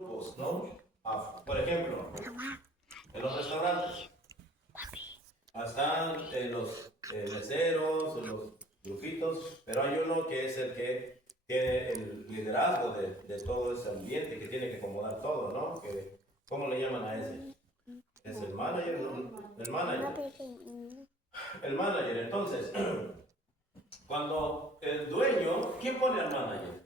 grupos, ¿no? Por ejemplo, en los restaurantes están los meseros, los grupitos, pero hay uno que es el que tiene el liderazgo de todo ese ambiente, que tiene que acomodar todo, ¿no? ¿Cómo le llaman a ese? Es el manager, ¿no? El manager. El manager, entonces, cuando el dueño, ¿quién pone al manager?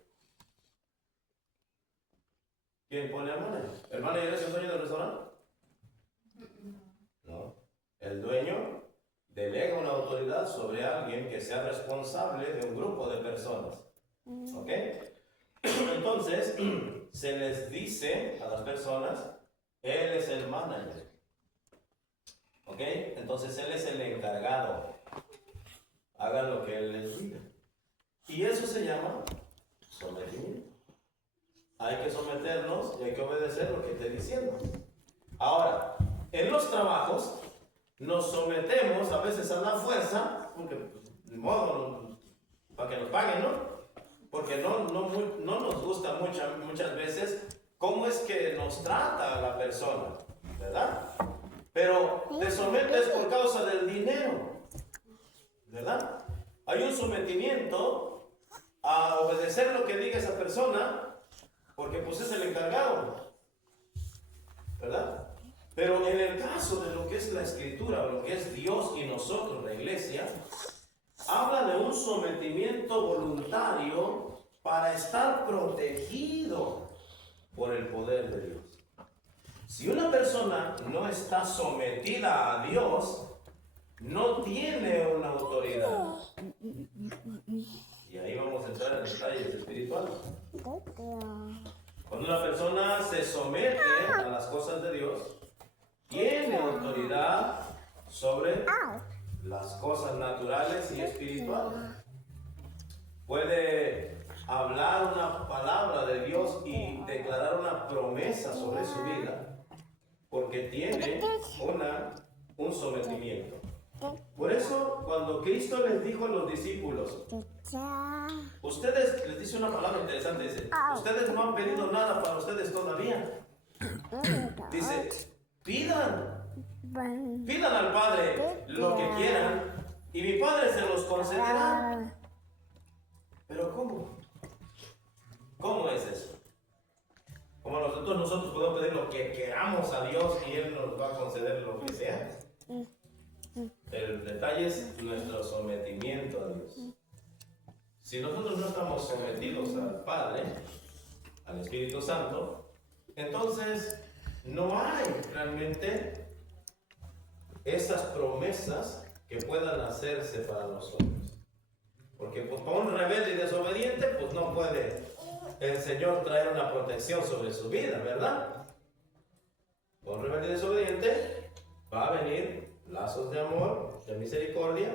¿Quién pone al manager? ¿El manager es el dueño del restaurante? No. El dueño delega una autoridad sobre alguien que sea responsable de un grupo de personas. ¿Ok? Entonces, se les dice a las personas, él es el manager. ¿Ok? Entonces, él es el encargado. Hagan lo que él les diga. Y eso se llama sometimiento. Hay que someternos y hay que obedecer lo que esté diciendo. Ahora, en los trabajos nos sometemos a veces a la fuerza, porque de modo para que nos paguen, ¿no? Porque no nos gusta muchas veces cómo es que nos trata la persona, ¿verdad? Pero te sometes por causa del dinero, ¿verdad? Hay un sometimiento a obedecer lo que diga esa persona, porque pues es el encargado, ¿verdad? Pero en el caso de lo que es la Escritura, lo que es Dios y nosotros, la iglesia, habla de un sometimiento voluntario para estar protegido por el poder de Dios. Si una persona no está sometida a Dios, no tiene una autoridad. Y ahí vamos a entrar en detalles espirituales. Cuando una persona se somete a las cosas de Dios, tiene autoridad sobre las cosas naturales y espirituales. Puede hablar una palabra de Dios y declarar una promesa sobre su vida, porque tiene un sometimiento. Por eso, cuando Cristo les dijo a los discípulos, ustedes, les dice una palabra interesante, dice, ustedes no han pedido nada para ustedes todavía. Dice, pidan al Padre lo que quieran y mi Padre se los concederá. Pero ¿cómo? ¿Cómo es eso? Como nosotros podemos pedir lo que queramos a Dios y Él nos va a conceder lo que sea. El detalle es nuestro sometimiento a Dios. Si nosotros no estamos sometidos al Padre, al Espíritu Santo, entonces no hay realmente esas promesas que puedan hacerse para nosotros. Porque pues para un rebelde y desobediente, pues no puede el Señor traer una protección sobre su vida, ¿verdad? Para un rebelde y desobediente va a venir lazos de amor, de misericordia,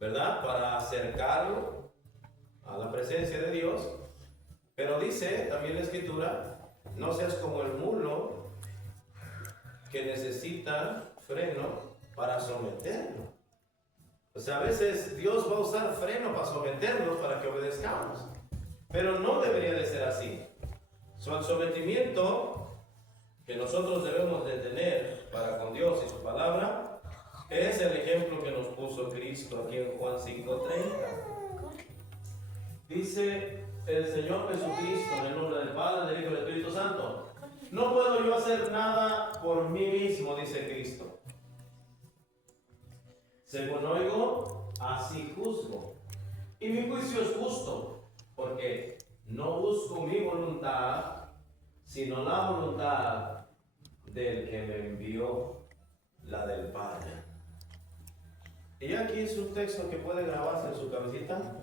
¿verdad? Para acercarlo a la presencia de Dios. Pero dice también la Escritura, no seas como el mulo que necesita freno para someterlo. O sea, a veces Dios va a usar freno para someternos, para que obedezcamos. Pero no debería de ser así. El sometimiento que nosotros debemos de tener para con Dios y su palabra es el ejemplo que nos puso Cristo aquí en Juan 5:30. Dice el Señor Jesucristo en el nombre del Padre, del Hijo y del Espíritu Santo: no puedo yo hacer nada por mí mismo, dice Cristo. Según oigo, así juzgo. Y mi juicio es justo, porque no busco mi voluntad, sino la voluntad del que me envió, la del Padre. Y aquí es un texto que puede grabarse en su cabecita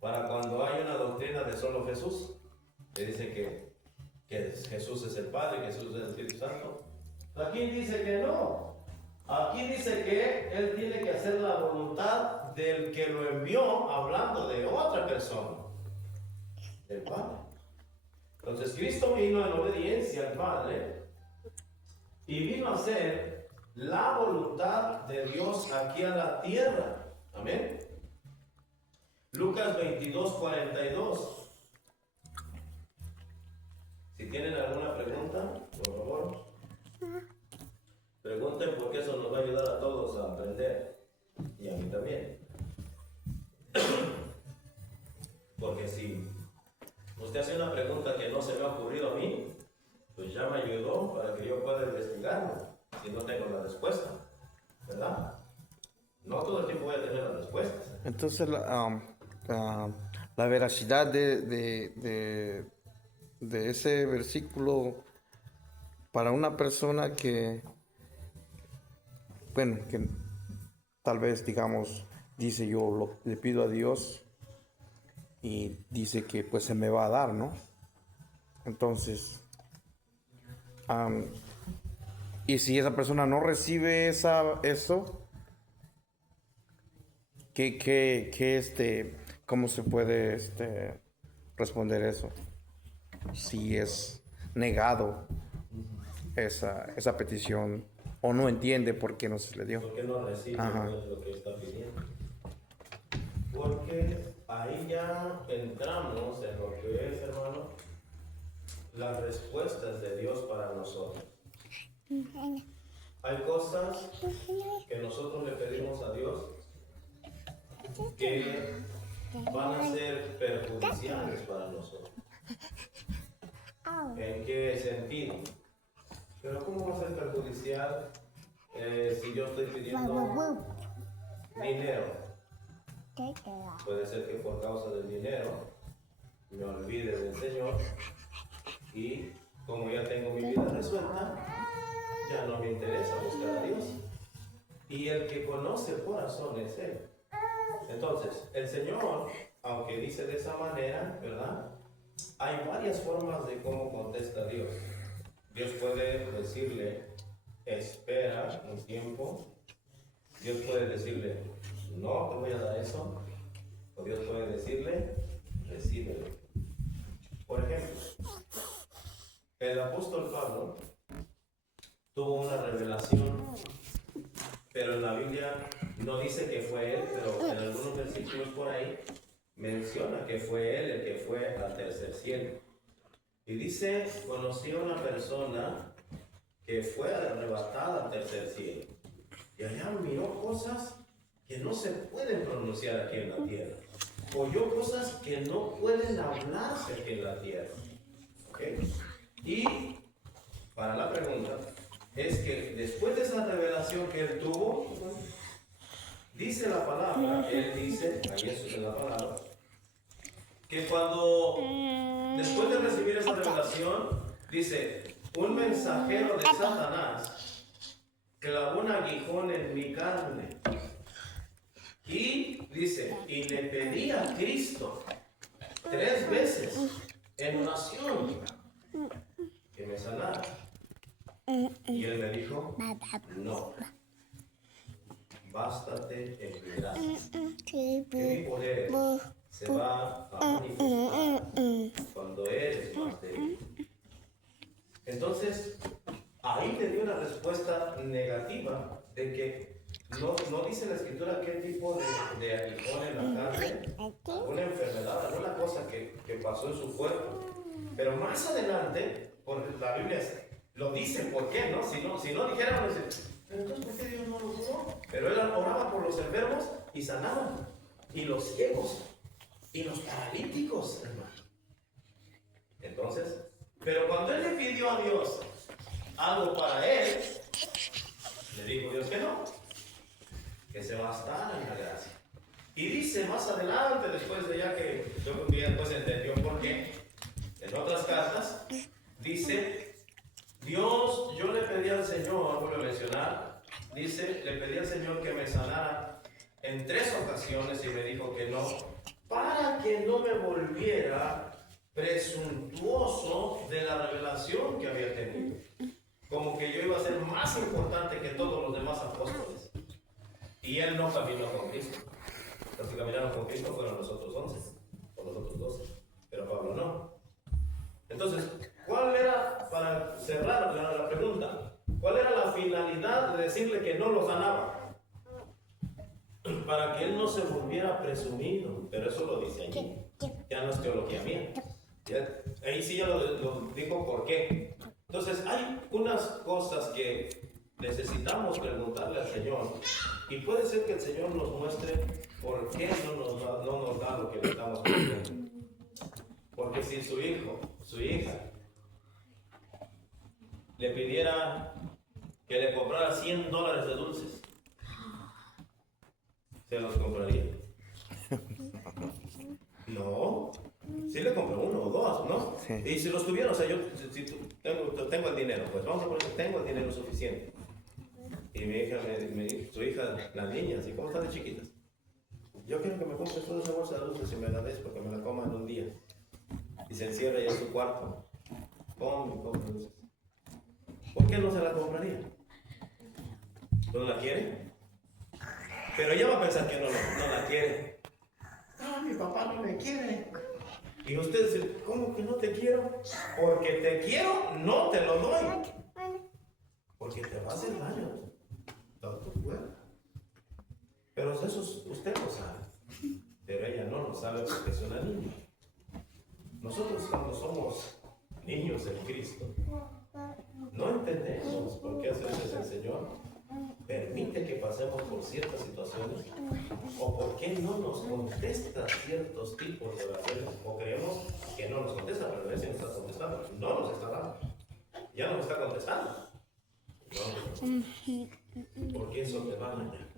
para cuando hay una doctrina de solo Jesús, que dice que Jesús es el Padre, que Jesús es el Espíritu Santo. Aquí dice que no. Aquí dice que Él tiene que hacer la voluntad del que lo envió, hablando de otra persona, del Padre. Entonces Cristo vino en obediencia al Padre y vino a hacer la voluntad de Dios aquí a la tierra. Amén. Lucas 22:42. Si tienen me ha ocurrido a mí, pues ya me ayudó para que yo pueda investigarlo, si no tengo la respuesta, ¿verdad? No todo el tiempo voy a tener las respuestas. Entonces, la veracidad de ese versículo para una persona que, bueno, que tal vez, digamos, dice yo le pido a Dios y dice que pues se me va a dar, ¿no? Entonces, y si esa persona no recibe eso, ¿cómo se puede responder eso? Si es negado esa petición o no entiende por qué no se le dio. ¿Por qué no recibe Ajá. lo que está pidiendo? Porque ahí ya entramos en lo que es, hermano, las respuestas de Dios para nosotros. Hay cosas que nosotros le pedimos a Dios que van a ser perjudiciales para nosotros. ¿En qué sentido? Pero ¿cómo va a ser perjudicial si yo estoy pidiendo dinero? Puede ser que por causa del dinero me olvide del Señor y como ya tengo mi vida resuelta, ya no me interesa buscar a Dios. Y el que conoce el corazón es Él. Entonces, el Señor, aunque dice de esa manera, ¿verdad? Hay varias formas de cómo contesta Dios. Dios puede decirle, espera un tiempo. Dios puede decirle, no te voy a dar eso. O Dios puede decirle, recíbelo. Por ejemplo, el apóstol Pablo tuvo una revelación, pero en la Biblia no dice que fue él, pero en algunos versículos por ahí menciona que fue él el que fue al tercer cielo. Y dice, conocí a una persona que fue arrebatada al tercer cielo. Y allá miró cosas que no se pueden pronunciar aquí en la tierra. Oyó cosas que no pueden hablarse aquí en la tierra. ¿Okay? Y para la pregunta, es que después de esa revelación que él tuvo, dice la palabra, él dice, ahí es la palabra, que cuando, después de recibir esa revelación, dice, un mensajero de Satanás clavó un aguijón en mi carne. Y dice, y le pedí a Cristo 3 veces en oración que me sanara. Y él me dijo, no, bástate en mi gracia, que mi poder se va a manifestar cuando eres más débil. Entonces, ahí le dio una respuesta negativa de que no dice la escritura qué tipo de aguijón en la carne, alguna enfermedad, alguna cosa que pasó en su cuerpo. Pero más adelante, por la Biblia lo dice, ¿por qué? ¿No? Si no dijéramos, pero entonces, ¿por qué Dios no lo curó? Pero él oraba por los enfermos y sanaban, y los ciegos, y los paralíticos, hermano. Entonces, pero cuando él le pidió a Dios algo para él, le dijo Dios que no, que se bastara en la gracia. Y dice más adelante, después de ya que yo creo que ya después entendió por qué, en otras cartas, dice, Dios, yo le pedí al Señor, vuelvo a mencionar, dice, le pedí al Señor que me sanara en 3 ocasiones y me dijo que no, para que no me volviera presuntuoso de la revelación que había tenido. Como que yo iba a ser más importante que todos los demás apóstoles. Y él no caminó con Cristo. Los que caminaron con Cristo fueron los otros 11, o los otros 12, pero Pablo no. Entonces, ¿cuál era, para cerrar la pregunta, cuál era la finalidad de decirle que no lo sanaba? Para que él no se volviera presumido, pero eso lo dice allí, ya no es teología mía. Ahí sí ya lo digo por qué. Entonces, hay unas cosas que necesitamos preguntarle al Señor, y puede ser que el Señor nos muestre por qué no nos da lo que le estamos pidiendo. Porque si su hijo, su hija, le pidiera que le comprara $100 de dulces, ¿se los compraría? No. Sí le compré uno o dos, ¿no? Sí. Y si los tuviera, o sea, yo si tengo el dinero, pues vamos a poner que tengo el dinero suficiente. Y mi hija, su hija, las niñas, ¿y cómo están de chiquitas? Yo quiero que me compres toda esa bolsa de dulces y me la des porque me la coma en un día. Y se encierra ya en su cuarto. Come dulces. ¿Por qué no se la compraría? ¿No la quiere? Pero ella va a pensar que no la quiere. Ah, mi papá no me quiere. Y usted dice, ¿cómo que no te quiero? Porque te quiero, no te lo doy. Porque te va a hacer daño a tu cuerpo. Pero eso usted lo sabe. Pero ella no lo sabe porque es una niña. Nosotros cuando somos niños en Cristo, no entendemos por qué a veces el Señor permite que pasemos por ciertas situaciones o por qué no nos contesta ciertos tipos de oraciones o creemos que no nos contesta, pero a veces nos está contestando. No nos está dando. Ya no nos está contestando. No, porque eso te va a dañar.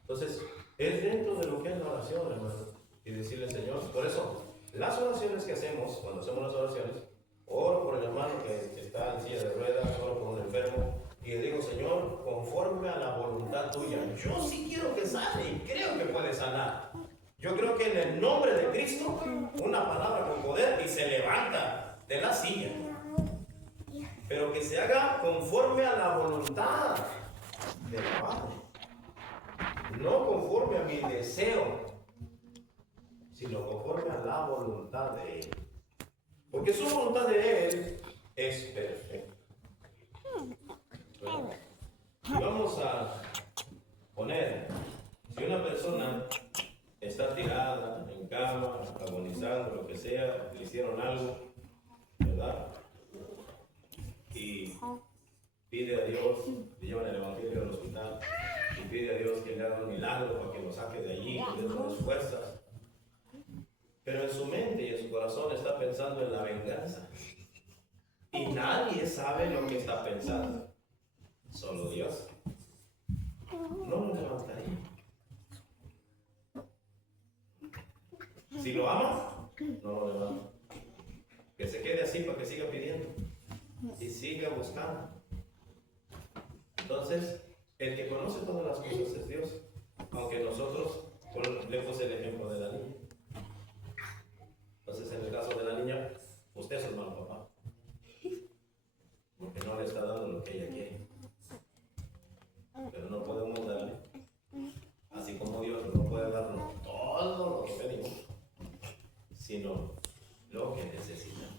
Entonces, es dentro de lo que es la oración, hermano. Y decirle, Señor, por eso, las oraciones que hacemos, cuando hacemos las oraciones, oro por el hermano que está en silla de ruedas, oro por un enfermo, y le digo, Señor, conforme a la voluntad tuya, yo sí quiero que sane y creo que puede sanar. Yo creo que en el nombre de Cristo, una palabra con poder y se levanta de la silla. Pero que se haga conforme a la voluntad del Padre. No conforme a mi deseo, sino conforme a la voluntad de Él. Porque su voluntad de Él es perfecta. Bueno, y vamos a poner, si una persona está tirada en cama, agonizando, lo que sea, le hicieron algo, ¿verdad? Y pide a Dios, le llevan el evangelio al hospital, y pide a Dios que le haga un milagro para que lo saque de allí, que le dé las fuerzas. Pero en su mente y en su corazón está pensando en la venganza. Y nadie sabe lo que está pensando. Solo Dios. No lo levantaría. Si lo ama, no lo levanta. Que se quede así para que siga pidiendo. Y siga buscando. Entonces, el que conoce todas las cosas es Dios. Aunque nosotros, le puse el ejemplo de la niña. Entonces, en el caso de la niña, usted es el mal papá. Porque no le está dando lo que ella quiere. Pero no podemos darle. Así como Dios no puede darnos todo lo que pedimos, sino lo que necesitamos.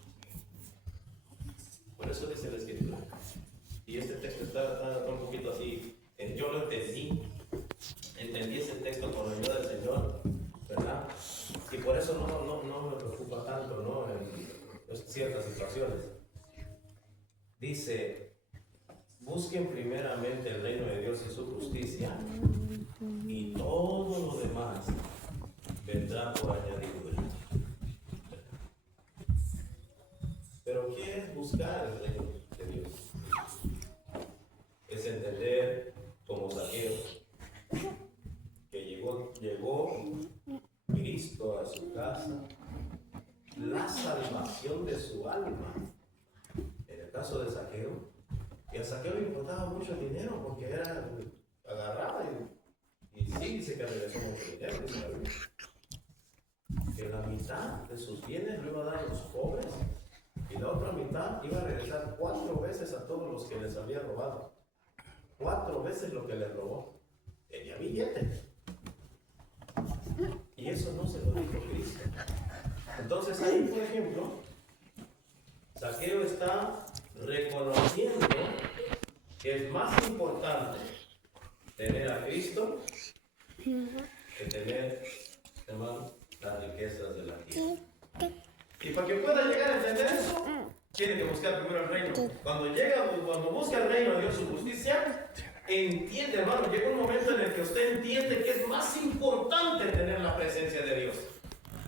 Por eso dice la Escritura. Y este texto está un poquito así. Yo lo entendí ese texto con la ayuda del Señor, ¿verdad? Y por eso no me preocupa tanto, ¿no? En ciertas situaciones. Dice, busquen primeramente el reino de Dios y su justicia, y todo lo demás vendrá por añadidura. Pero ¿qué es buscar el reino de Dios? Es entender como Zaqueo que llegó Cristo a su casa, la salvación de su alma. En el caso de Zaqueo, y a Zaqueo le importaba mucho el dinero porque era agarrado y sí dice que regresó mucho dinero, dice la Biblia. Que la mitad de sus bienes lo iba a dar a los pobres y la otra mitad iba a regresar 4 veces a todos los que les había robado. 4 veces lo que le robó. Tenía billetes. Y eso no se lo dijo Cristo. Entonces ahí, por ejemplo, Zaqueo está reconociendo que es más importante tener a Cristo que tener, hermano, las riquezas de la tierra. Y para que pueda llegar a entender eso, tiene que buscar primero el reino. Cuando busca el reino de Dios, su justicia, entiende, hermano, llega un momento en el que usted entiende que es más importante tener la presencia de Dios.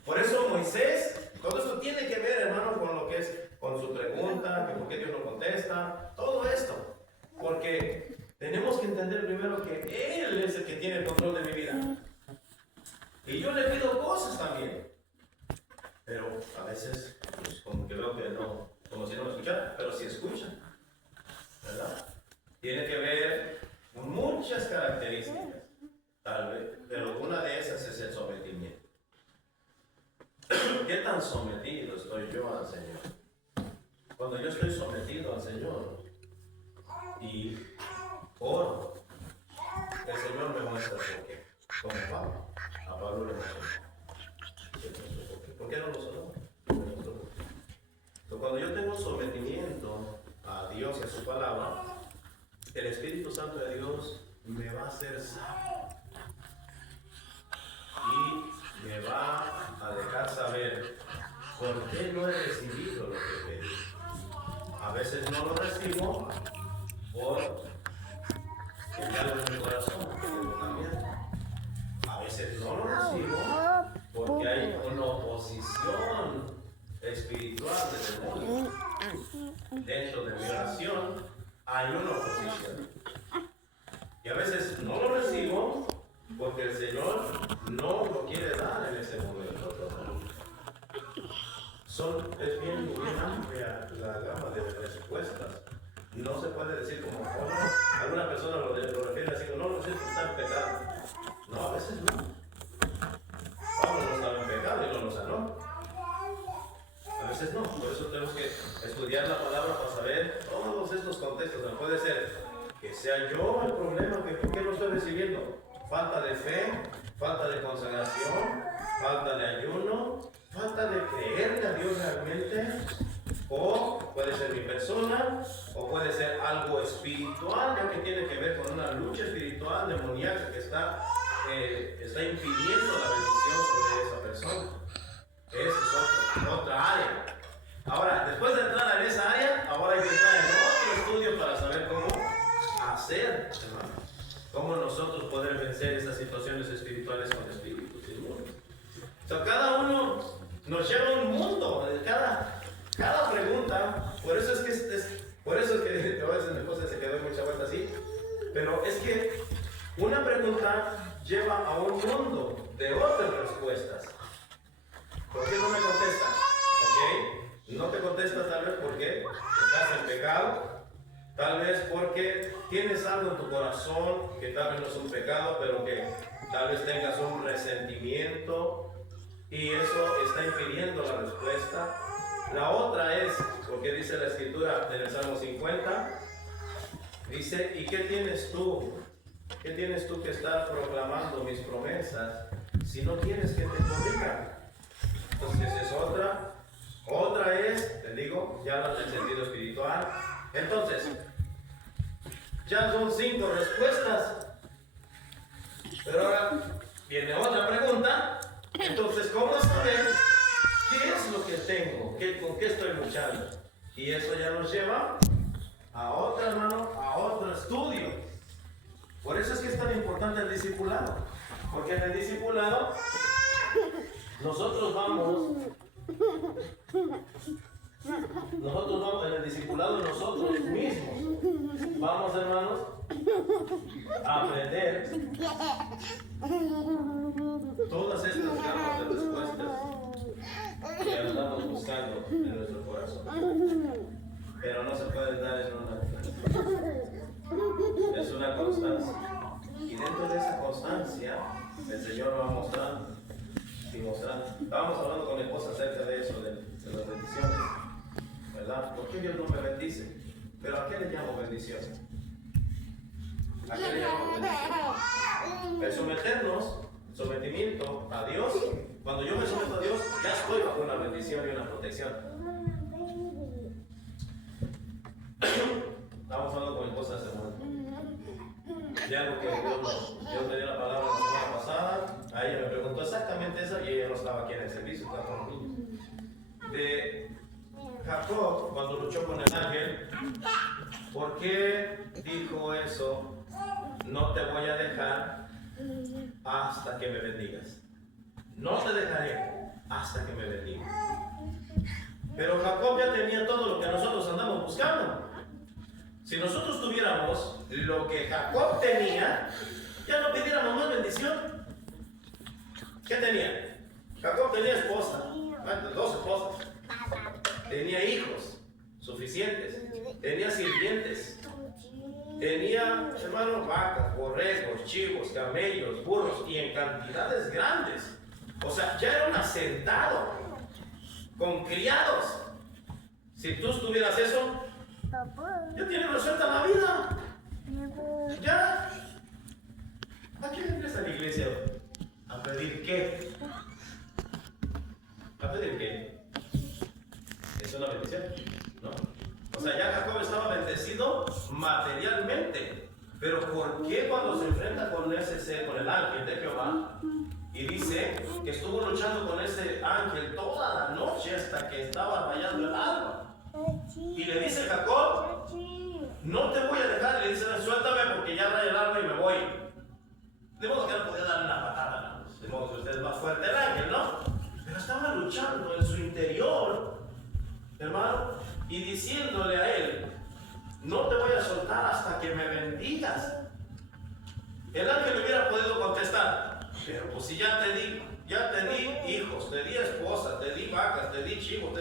Por eso Moisés, todo esto tiene que ver, hermano, con lo que es, con su pregunta contesta, que por qué Dios no contesta, todo esto. Porque tenemos que entender primero que Él es el que tiene el control de mi vida. Y yo le pido cosas también. Pero a veces, pues, como que veo que no, como si no me escuchara, pero sí escuchan, ¿verdad? Tiene que ver con muchas características, tal vez, pero una de esas es el sometimiento. ¿Qué tan sometido estoy yo al Señor? Cuando yo estoy sometido al Señor y oro, el Señor me muestra por qué. Como Pablo, a Pablo le muestra. ¿Por qué no lo sonó? Cuando yo tengo sometimiento a Dios y a su palabra, el Espíritu Santo de Dios me va a hacer sabio y me va a dejar saber por qué no he recibido lo que pedí. A veces no lo recibo por que hay algo en mi corazón que debo cambiar. A veces no lo recibo porque hay una oposición espiritual del demonio. Dentro de mi oración hay una oposición. Y a veces no lo recibo porque el Señor no lo quiere dar en ese momento. Es bien amplia la gama de respuestas. No se puede decir como, oh, no. Alguna persona lo refiere así, no, no sé si está en pecado. No, a veces no. Pablo no estaba en pecado y no lo sanó. A veces no, por eso tenemos que estudiar la palabra para saber todos estos contextos. No puede ser que sea yo el problema, que por qué no estoy recibiendo. Falta de fe, falta de consagración, falta de ayuno, falta de creerle a Dios realmente. O puede ser mi persona, o puede ser algo espiritual, ya que tiene que ver con una lucha espiritual demoníaca que está impidiendo la bendición sobre esa persona. Esa es otra área. Ahora, después de entrar en esa área, ahora hay que entrar en otro estudio para saber cómo hacer, hermano. Cómo nosotros poder vencer esas situaciones espirituales con espíritus inmundos. O sea, cada uno nos lleva a un mundo. Cada pregunta, por eso es que a veces mi esposa se quedó mucha vuelta así, pero es que una pregunta lleva a un mundo de otras respuestas. ¿Por qué no me contestas? ¿Ok? No te contestas tal vez porque estás en pecado, tal vez porque tienes algo en tu corazón que tal vez no es un pecado, pero que tal vez tengas un resentimiento y eso está impidiendo la respuesta. La otra es, porque dice la escritura en el Salmo 50, dice, ¿y qué tienes tú? ¿Qué tienes tú que estar proclamando mis promesas si no quieres que te corrija? Entonces es otra. Otra es, te digo, ya no en el sentido espiritual. Entonces, ya son 5 respuestas. Pero ahora viene otra pregunta. Entonces, ¿cómo saber qué es lo que tengo? ¿Con qué estoy luchando? Y eso ya nos lleva a otra, hermano, a otro estudio. Por eso es que es tan importante el discipulado. Porque en el discipulado nosotros vamos en el discipulado nosotros mismos vamos, hermanos, a aprender todas estas gamas de respuestas que andamos buscando en nuestro corazón, pero no se puede dar en es una constancia, y dentro de esa constancia el Señor va mostrando y mostrando. Estábamos hablando con mi esposa acerca de eso, de las bendiciones, ¿verdad? ¿Por qué Dios no me bendice? Pero ¿a qué le llamo bendición? ¿A qué le llamo bendición? El sometimiento a Dios, cuando yo me someto a Dios, ya estoy bajo una bendición y una protección. Estábamos hablando con mi esposa hace un momento. De algo que Dios me dio la palabra la semana pasada, a ella me preguntó exactamente eso y ella no estaba aquí en el servicio, estaba con los niños. De Jacob, cuando luchó con el ángel, ¿por qué dijo eso? No te voy a dejar hasta que me bendigas. No te dejaré hasta que me bendigas. Pero Jacob ya tenía todo lo que nosotros andamos buscando. Si nosotros tuviéramos lo que Jacob tenía, ya no pidiéramos más bendición. ¿Qué tenía? Jacob tenía esposa, 2 esposas. Tenía hijos suficientes. Tenía sirvientes. Tenía, hermano, vacas, borregos, chivos, camellos, burros y en cantidades grandes. O sea, ya era un asentado con criados. Si tú tuvieras eso, ya tienes resuelta la vida. Ya. ¿A qué vienes a la iglesia? ¿A pedir qué? ¿A pedir qué? ¿Es una bendición? ¿No? O sea, ya Jacob estaba bendecido materialmente. Pero ¿por qué cuando se enfrenta con con el ángel de Jehová? Y dice que estuvo luchando con ese ángel toda la noche hasta que estaba rayando el alba. Y le dice Jacob, no te voy a dejar. Le dice, suéltame porque ya raya el alba y me voy. De modo que no podía darle una patada, ¿no? De modo que usted es más fuerte el ángel, ¿no? Pero estaba luchando en su interior, hermano, y diciéndole a él, no te voy a soltar hasta que me bendigas. El ángel le hubiera podido contestar, pero pues si ya te di hijos, te di esposa, te di vacas, te di chivos,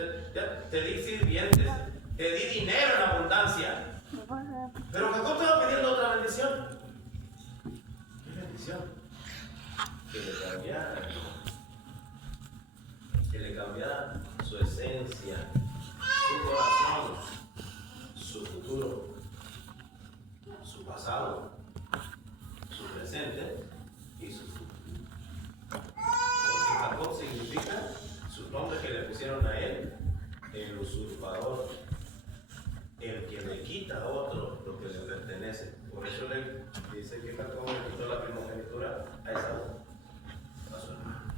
te di sirvientes, te di dinero en abundancia. Pero Jacob estaba pidiendo otra bendición. ¿Qué bendición? Que le cambiara su esencia, su corazón, su futuro, su pasado, su presente y su futuro. Porque Jacob significa su nombre que le pusieron a él, el usurpador, el que le quita a otro lo que le pertenece. Por eso le dice que Jacob le quitó la primogenitura a Esaú, a su hermano.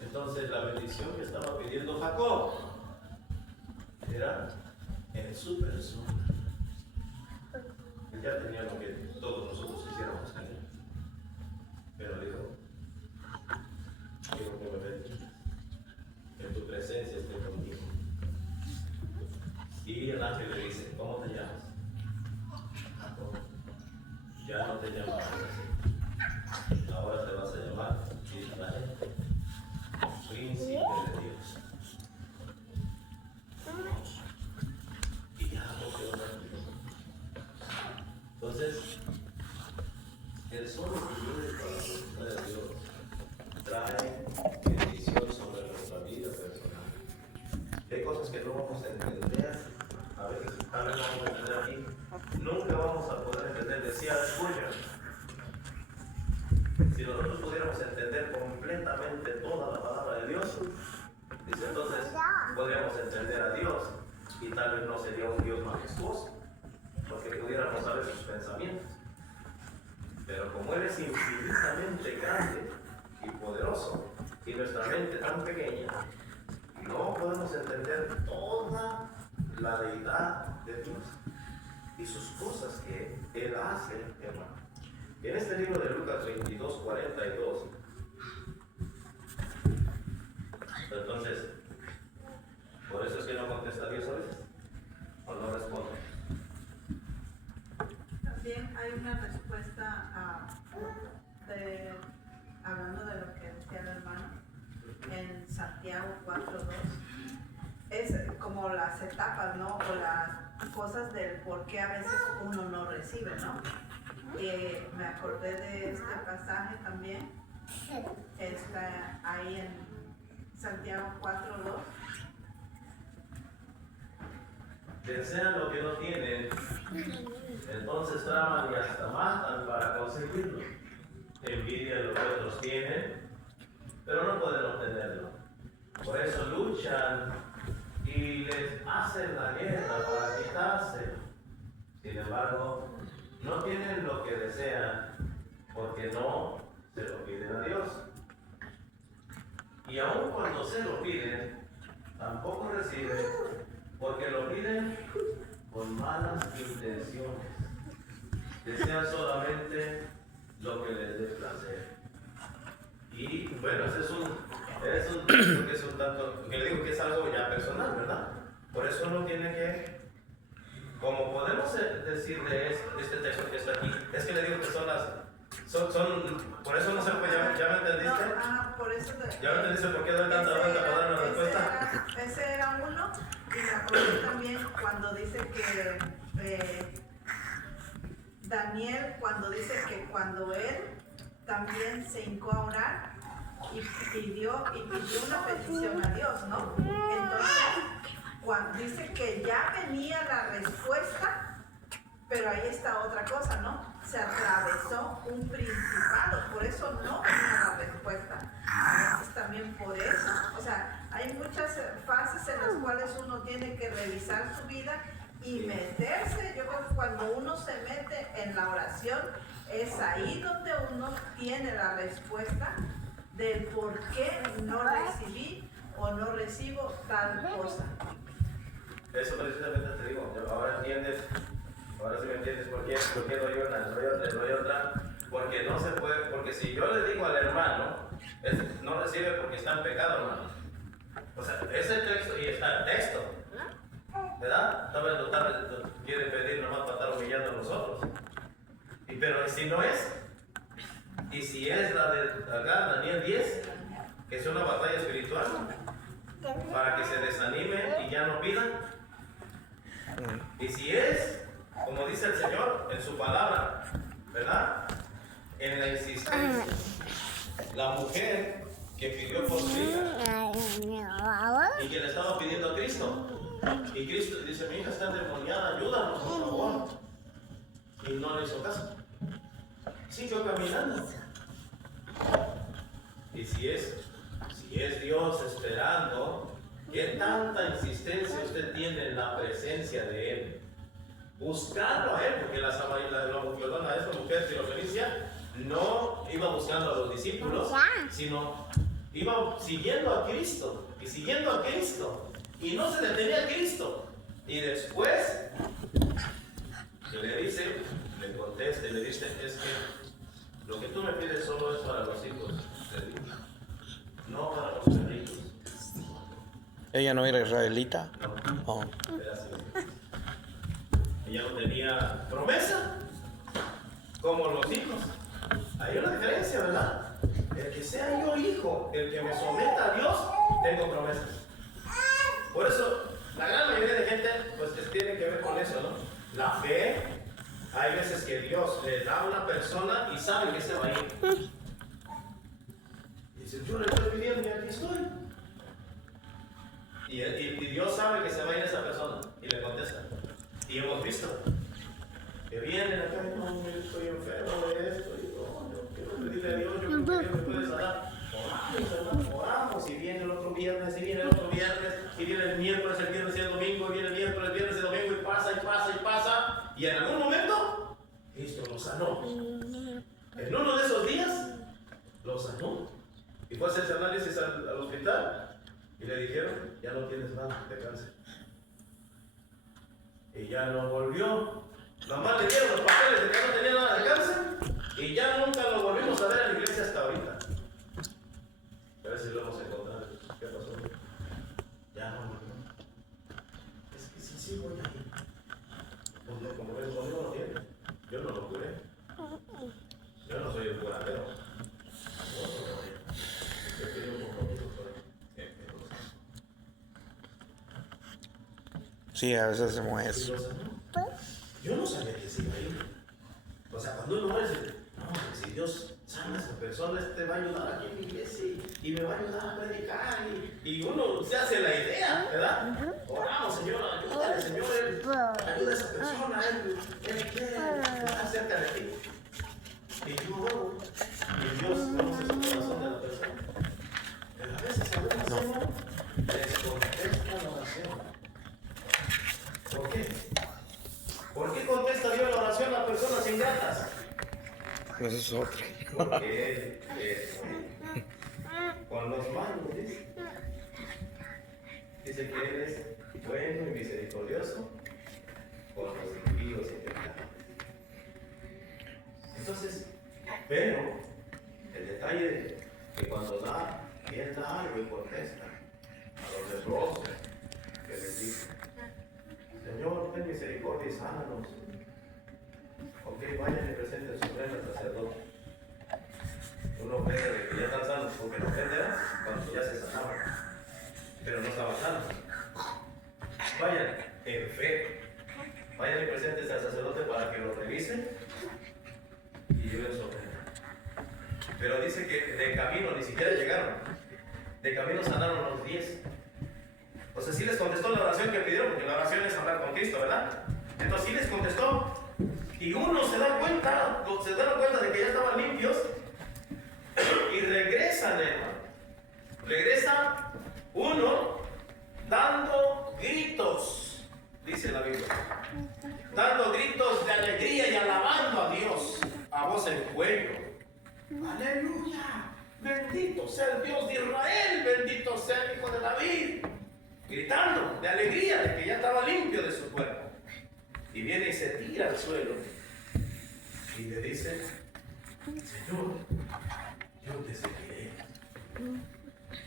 Entonces la bendición que estaba pidiendo Jacob era en su persona. Él ya tenía lo que todos nosotros quisiéramos tener. Pero dijo, quiero que me bendigas, que tu presencia esté conmigo. Y el ángel le dice, ¿cómo te llamas? Jacob. Ya no te llamas así. Ahora te vas a llamar Israel, príncipe de Dios. Y ya no quedó tranquilo. Entonces, el solo vivir con la voluntad de Dios trae bendición sobre nuestra vida personal. Hay cosas que no vamos a entender, a veces tal vez no vamos a entender aquí, nunca vamos a poder entender. Decía Spurgeon, si nosotros pudiéramos entender completamente toda la palabra de Dios, dice, entonces podríamos entender a Dios y tal vez no sería un Dios majestuoso, porque pudiéramos saber sus pensamientos. Pero como Él es infinitamente grande y poderoso, y nuestra mente tan pequeña, no podemos entender toda la deidad de Dios y sus cosas que Él hace, hermano. En este libro de Lucas 22, 42, entonces, por eso es que no contesta Dios a veces, o no responde. También hay una respuesta hablando de lo que decía el hermano en Santiago 4:2. Es como las etapas, ¿no? O las cosas del por qué a veces uno no recibe, ¿no? Me acordé de este pasaje también. Está ahí en Santiago 4:2. Desean lo que no tienen, entonces traman y hasta matan para conseguirlo. Envidian lo que otros tienen, pero no pueden obtenerlo. Por eso luchan y les hacen la guerra para quitárselo. Sin embargo, no tienen lo que desean porque no se lo piden a Dios. Y aun cuando se lo piden, tampoco reciben porque lo piden con malas intenciones. Desean solamente lo que les dé placer. Y bueno, ese es un tanto, que le digo que es algo ya personal, ¿verdad? Por eso uno tiene que, como podemos decir de este texto que está aquí, es que le digo que son las, por eso no sé, pues ya me entendiste. No, por eso ¿Ya me entendiste por qué doy tanta vuelta para dar una respuesta? Ese era uno, y me acordé también cuando dice que Daniel, cuando dice que cuando él también se hincó a orar y pidió una petición a Dios, ¿no? Entonces, cuando dice que ya venía la respuesta, pero ahí está otra cosa, ¿no? Se atravesó un principado, por eso no venía la respuesta. A veces también por eso. O sea, hay muchas fases en las cuales uno tiene que revisar su vida y meterse. Yo creo que cuando uno se mete en la oración, es ahí donde uno tiene la respuesta del por qué no recibí o no recibo tal cosa. Eso precisamente te digo, ahora entiendes, ahora sí me entiendes por qué doy una, doy otra, porque no se puede, porque si yo le digo al hermano, no recibe porque está en pecado, hermano. O sea, ese texto, y está el texto, ¿verdad? Tal vez quiere pedir nomás para estar humillando a nosotros. Pero si no es, y si es la de acá, Daniel 10, que es una batalla espiritual, para que se desanime y ya no pidan. Y si es, como dice el Señor en su palabra, ¿verdad? En la insistencia, la mujer que pidió por su hija y que le estaba pidiendo a Cristo. Y Cristo dice, mi hija está endemoniada, ayúdanos, por favor. Y no le hizo caso. Siguió caminando. Y si es Dios esperando, ¿qué tanta insistencia usted tiene en la presencia de Él? Buscarlo a Él, porque la esta mujer sirofenicia no iba buscando a los discípulos, sino iba siguiendo a Cristo, y siguiendo a Cristo, y no se detenía a Cristo. Y después, que le contesta y le dice, es que lo que tú me pides solo es para los hijos de Dios, no para los perritos. ¿Ella no era israelita? No, Oh. era así. Ella no tenía promesa, como los hijos. Hay una diferencia, ¿verdad? El que sea yo hijo, el que me someta a Dios, tengo promesas. Por eso, la gran mayoría de gente, pues tiene que ver con eso, ¿no? La fe, hay veces que Dios le da a una persona y sabe que se va a ir. Y dice, yo le estoy pidiendo y aquí estoy. Y Dios sabe que se va a ir esa persona y le contesta. Y hemos visto que vienen acá y no, yo estoy enfermo de esto. Y no, yo quiero pedirle a Dios, yo creo que Dios me puede sanar. Oramos, hermano, oramos. Y viene el otro viernes, y viene el otro viernes, y viene el miércoles, el viernes y el domingo, y viene el miércoles, el viernes y el domingo, y pasa, y pasa, y pasa. Y en algún momento, Cristo lo sanó. En uno de esos días, lo sanó. Y fue a hacerse análisis al hospital. Y le dijeron, ya no tienes nada de cáncer. Y ya no volvió. Nomás le dieron los papeles de que no tenía nada de cáncer. Y ya nunca lo volvimos a ver en la iglesia hasta ahorita. A ver si lo hemos encontrado. ¿Qué pasó? Ya no volvió. Es que sí voy a ir. Pues no, como ves, conmigo no tiene. Yo no lo curé. Yo no soy el curandero. Yo quería un compromiso con él. Sí, a veces hacemos eso. Yo no sabía que se iba a ir. O sea, cuando uno dice, no, si Dios sana a esa persona, te va a ayudar aquí en mi iglesia y me va a ayudar a predicar. Y uno se hace la idea, ¿verdad? Oramos, Señor, ayúdale, Señor, ayuda a esa persona, él quiere estar cerca de ti. Y yo oro, y Dios conoce el corazón de la persona. Pero a veces algunos les contesta la oración. ¿Por qué? ¿Por qué contesta Dios la oración a personas ingratas? Pues es otra. Porque Él con los malos dice que Él es bueno y misericordioso con los impíos y pecadores. Entonces, pero el detalle que cuando Él da algo y contesta a los leprosos que les dice, misericordia y sánanos. Ok, vayan y presenten su ofrenda al sacerdote. Uno ofrenda de que ya están sanos, porque la ofrenda era cuando ya se sanaban, pero no estaban sanos. Vayan en fe. Vayan y presenten al sacerdote para que lo revise y lleven su ofrenda. Pero dice que de camino ni siquiera llegaron. De camino sanaron los 10. O sea, sí les contestó la oración que pidieron, porque la oración es hablar con Cristo, ¿verdad? Entonces sí les contestó. Y uno se da cuenta, de que ya estaban limpios y regresan, hermano. Regresa uno dando gritos, dice la Biblia. Dando gritos de alegría y alabando a Dios a voz en cuello. ¡Aleluya! Bendito sea el Dios de Israel, bendito sea el Hijo de David. Gritando de alegría de que ya estaba limpio de su cuerpo. Y viene y se tira al suelo y le dice: Señor, yo te seguiré.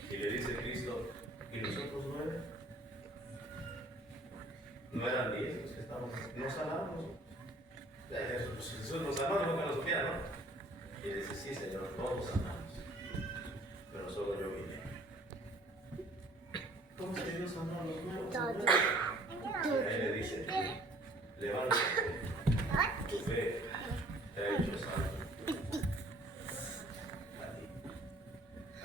Y le dice Cristo: ¿y los otros 9? No eran 10 los que estaban, no sanamos. Jesús nos sanó, no que lo supiera, ¿no? Y dice: sí, Señor, todos sanamos, pero solo yo vine. ¿Cómo se Dios sanó a los 9? Y ahí le dice: levántate, tu fe te ha hecho sano.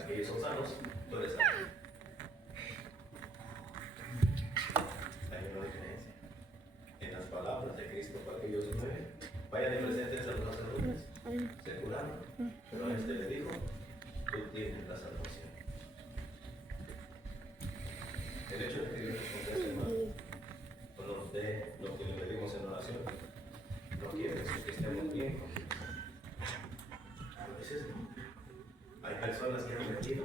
Aquellos son sanos, tú eres sano. Hay una diferencia en las palabras de Cristo para aquellos 9. Vayan y presenten a los sacerdotes. Se curaron, pero a este le dijo: tú tienes la salvación. El hecho de que Dios nos conteste, hermano, o nos dé lo que le pedimos en oración, no quiere decir que estemos bien. A veces no. Hay personas que han venido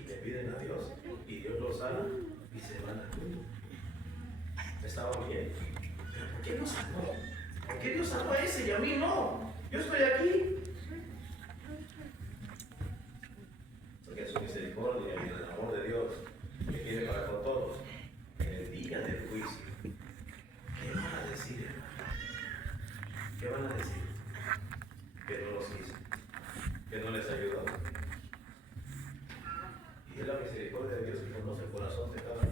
y le piden a Dios y Dios los sana y se van al mundo. Estaban bien, pero ¿por qué no sanó? ¿Por qué Dios sanó a ese y a mí no? Yo estoy aquí. Porque en su misericordia y en el amor de Dios que tiene para con todos, en el día del juicio, ¿qué van a decir, hermano? ¿Qué van a decir? Que no los hizo, que no les ayudó. Y es la misericordia de Dios que conoce el corazón de cada uno.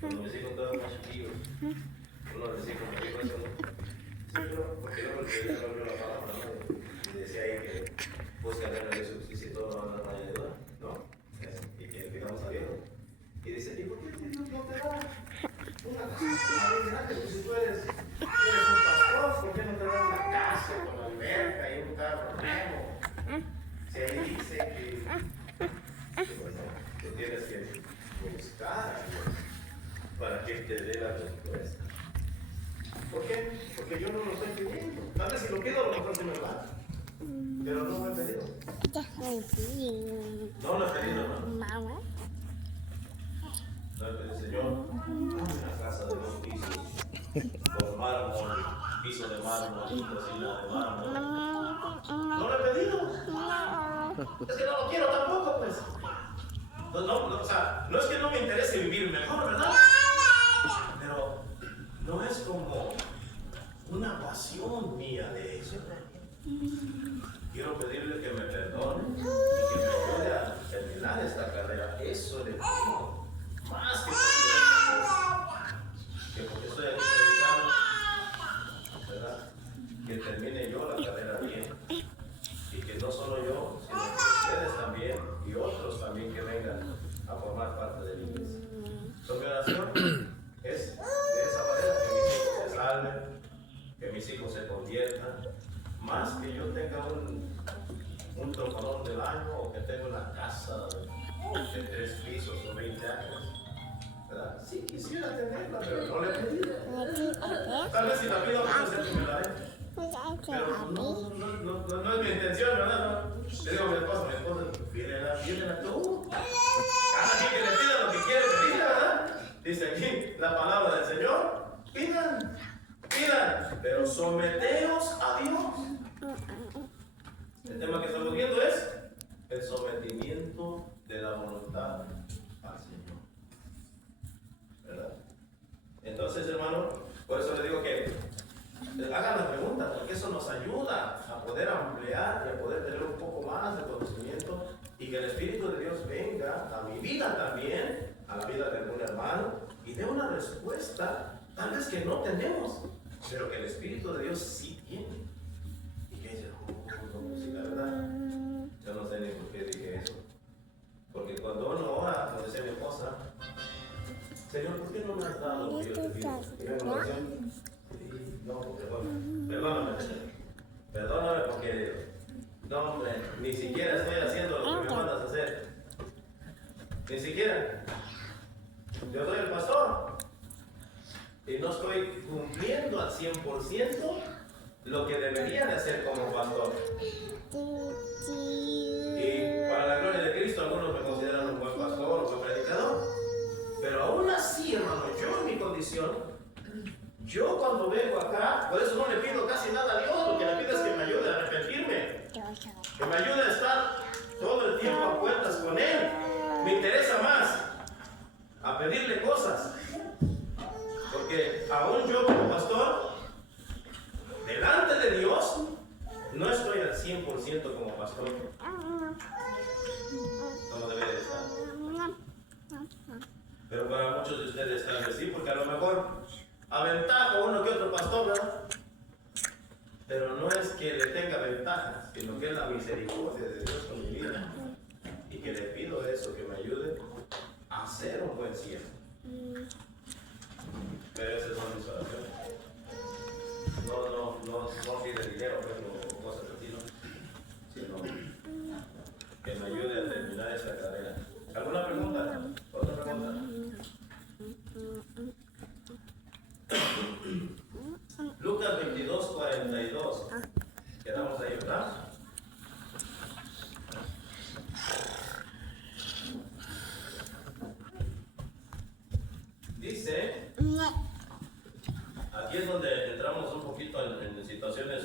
Cuando mis hijos estaban más chiquillos, uno les dijo: ¿por qué no eso no? Señor, ¿por qué no? Porque Dios no abrió la palabra, ¿no? Y decía ahí que busca ver a Jesús y si todo no va a dar ayuda, ¿no? Y que le pidamos a Dios. Y dice: ¿y por qué Dios no te da una casa? Pues si tú eres un pastor, ¿por qué no te da una casa con alberca y un carro nuevo? Si ahí dice que bueno, tú tienes que buscar a Dios para que te dé la respuesta. ¿Por qué? Porque yo no lo estoy pidiendo. Tal vez si lo pido, a lo mejor se me va. Pero no lo he pedido. No lo he pedido, hermano. No le pedí: Señor, dame una casa de 2 pisos, con mármol, piso de mármol, cocina de mármol. No lo he pedido. Es que no lo quiero tampoco, pues. O sea, no es que no me interese vivir mejor, ¿verdad? Pero no es como una pasión mía de eso. Quiero pedirle que me perdone y que me ayude a terminar esta carrera. Eso le pido. Más que cualquier otra cosa. Que porque estoy aquí predicando, ¿verdad? Que termine yo la carrera bien. Y que no solo yo, sino que ustedes también y otros también que vengan a formar parte de la iglesia. So, mi oración es de esa manera: que mis hijos se salven, que mis hijos se conviertan, más que yo tenga un troconón del año o que tenga una casa de 3 pisos o 20 años. ¿Verdad? Sí quisiera tenerla, pero no le he pedido. Tal vez si la pido, no sé si me la daré. Pero no es mi intención, ¿verdad? No. Le digo a mi esposa, pídela tú. Cada quien que le pida lo que quiere pedir, ¿verdad? Dice aquí la palabra del Señor: pidan, pero someteos a Dios. El tema que estamos viendo es el sometimiento de la voluntad al Señor, ¿verdad? respuesta, tal vez que no tenemos, pero que el Espíritu de Dios sí tiene. Y que dice, no, pues sí, la verdad, yo no sé ni por qué dije eso. Porque cuando uno ora, como decía mi esposa, Señor, ¿por qué no me has dado lo que yo te pido? Y en oración, sí, no, porque bueno, perdóname, Señor. Perdóname porque, no, hombre, ni siquiera estoy haciendo lo que me mandas a hacer. Ni siquiera. Yo soy el pastor y no estoy cumpliendo al 100% lo que debería de hacer como pastor. Y para la gloria de Cristo, algunos me consideran un buen pastor, un buen predicador. Pero aún así, hermano, yo en mi condición, yo cuando vengo acá, por eso no le pido casi nada a Dios, lo que le pido es que me ayude a arrepentirme, que me ayude a estar todo el tiempo a cuentas con Él. Me interesa más a pedirle cosas, porque aún yo como pastor, delante de Dios, no estoy al 100% como pastor, como debería de estar. Pero para muchos de ustedes tal vez sí, porque a lo mejor aventaja uno que otro pastor, ¿verdad? Pero no es que le tenga ventajas, sino que es la misericordia de Dios con mi vida. Y que le pido eso, que me ayude a ser un buen siervo. Pero esas son mis oraciones. No pide dinero, pues, o cosas así, ¿no? Sino que me ayude a terminar esta carrera. ¿Alguna pregunta? ¿Otra pregunta? Lucas 22:42. Quedamos ahí, ¿verdad? Dice, aquí es donde entramos un poquito en situaciones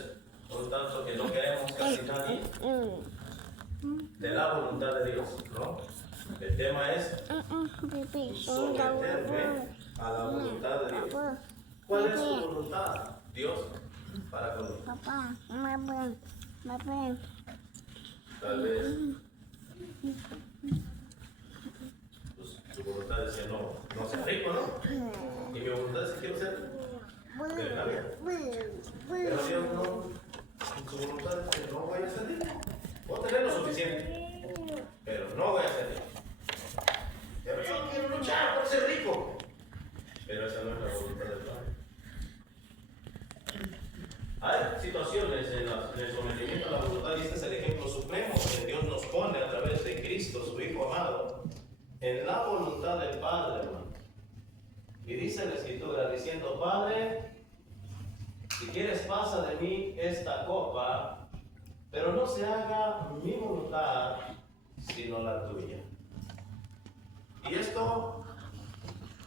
un tanto que no queremos casi nadie, de la voluntad de Dios, ¿no? El tema es someterme a la voluntad de Dios. ¿Cuál es tu voluntad, Dios, para conmigo? Tal vez pues, tu voluntad es que no sea rico, ¿no? Y mi voluntad es que quiero ser millonario. Pero Dios no, su voluntad es que no voy a ser rico. Voy a tener lo suficiente, pero no voy a ser rico. Pero yo quiero luchar por ser rico. Pero esa no es la voluntad del Padre. Hay situaciones en el sometimiento a la voluntad, y este es el ejemplo supremo que Dios nos pone a través de Cristo, su Hijo amado, en la voluntad del Padre, hermano. Y dice la Escritura, diciendo, Padre, si quieres pasa de mí esta copa, pero no se haga mi voluntad, sino la tuya. Y esto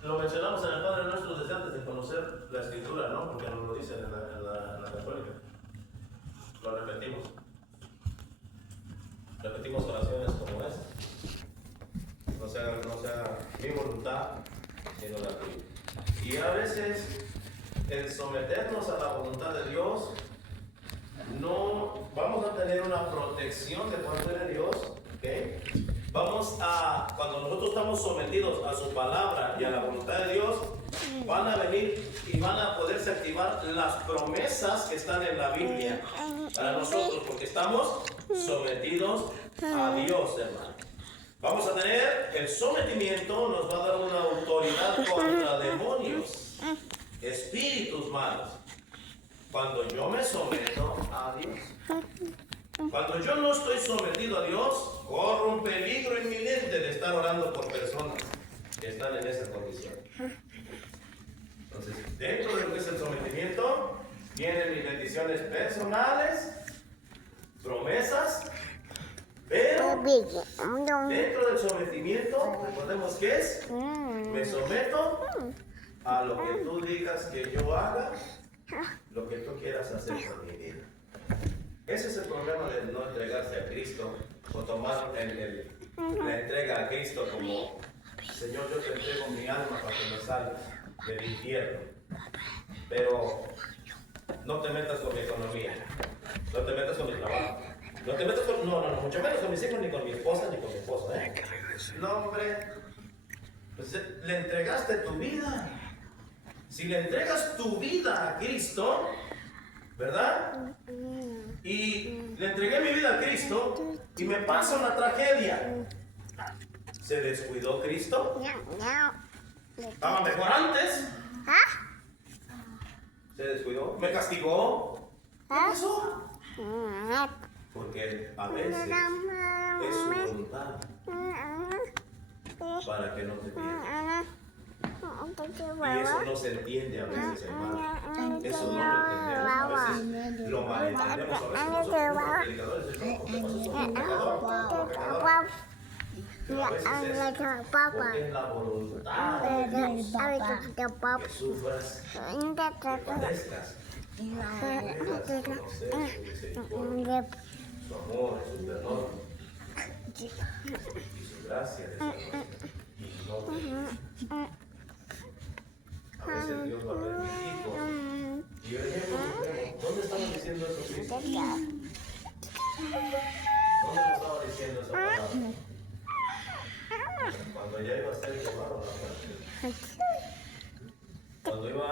lo mencionamos en el Padre Nuestro desde antes de conocer la Escritura, ¿no? Porque nos lo dicen en la Católica. Lo repetimos. Repetimos oraciones como esta. No sea mi voluntad, sino la tuya. Y a veces, el someternos a la voluntad de Dios, no vamos a tener una protección de parte de Dios, ¿ok? Cuando nosotros estamos sometidos a su palabra y a la voluntad de Dios, van a venir y van a poderse activar las promesas que están en la Biblia para nosotros, porque estamos sometidos a Dios, hermano. Vamos a tener el sometimiento, nos va a dar una autoridad contra demonios, espíritus malos. Cuando yo me someto a Dios. Cuando yo no estoy sometido a Dios, corro un peligro inminente de estar orando por personas que están en esa condición. Entonces, dentro de lo que es el sometimiento, vienen mis bendiciones personales, promesas, pero dentro del sometimiento, recordemos que es, me someto a lo que tú digas que yo haga, lo que tú quieras hacer con mi vida. Ese es el problema de no entregarse a Cristo o tomar la entrega a Cristo como, Señor, yo te entrego mi alma para que me salves del infierno. Pero no te metas con mi economía, no te metas con mi trabajo, no te metas con, mucho menos con mis hijos, ni con mi esposa, ni con mi esposa, ¿eh? No, hombre, pues le entregaste tu vida, Si le entregas tu vida a Cristo, ¿verdad? Y le entregué mi vida a Cristo y me pasa una tragedia. ¿Se descuidó Cristo? ¿Estaba mejor antes? ¿Se descuidó? ¿Me castigó? ¿Qué pasó? Porque a veces es su voluntad para que no te pierdas. Y eso no se entiende a veces, hermano. Eso no lo entendemos. A veces lo malentendemos. A veces nosotros como predicadores decimos, ¿qué pasó? Soy un pecador. Pero a veces es porque es la voluntad de Dios que sufras, que padezcas. Puedas conocer su misericordia, su amor, su perdón y su gracia de salvación. Y no a veces Dios va a permitir. Y el ejemplo supremo, ¿dónde estaba diciendo eso Cristo? ¿Dónde lo estaba diciendo esa palabra? Cuando ya iba a ser llevado a la muerte. Cuando iba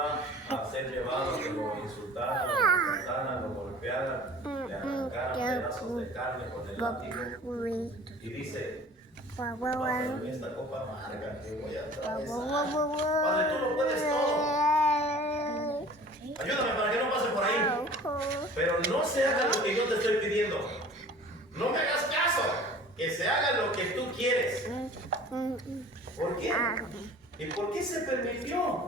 a ser llevado, que lo insultaran, lo maltrataran, lo golpearan, le arrancaran pedazos de carne con el látigo. Y dice, Padre, esta copa amarga que voy a atravesar. Padre, tú lo puedes todo. Ayúdame para que no pase por ahí. Pero no se haga lo que yo te estoy pidiendo. No me hagas caso. Que se haga lo que tú quieres. ¿Por qué? ¿Y por qué se permitió?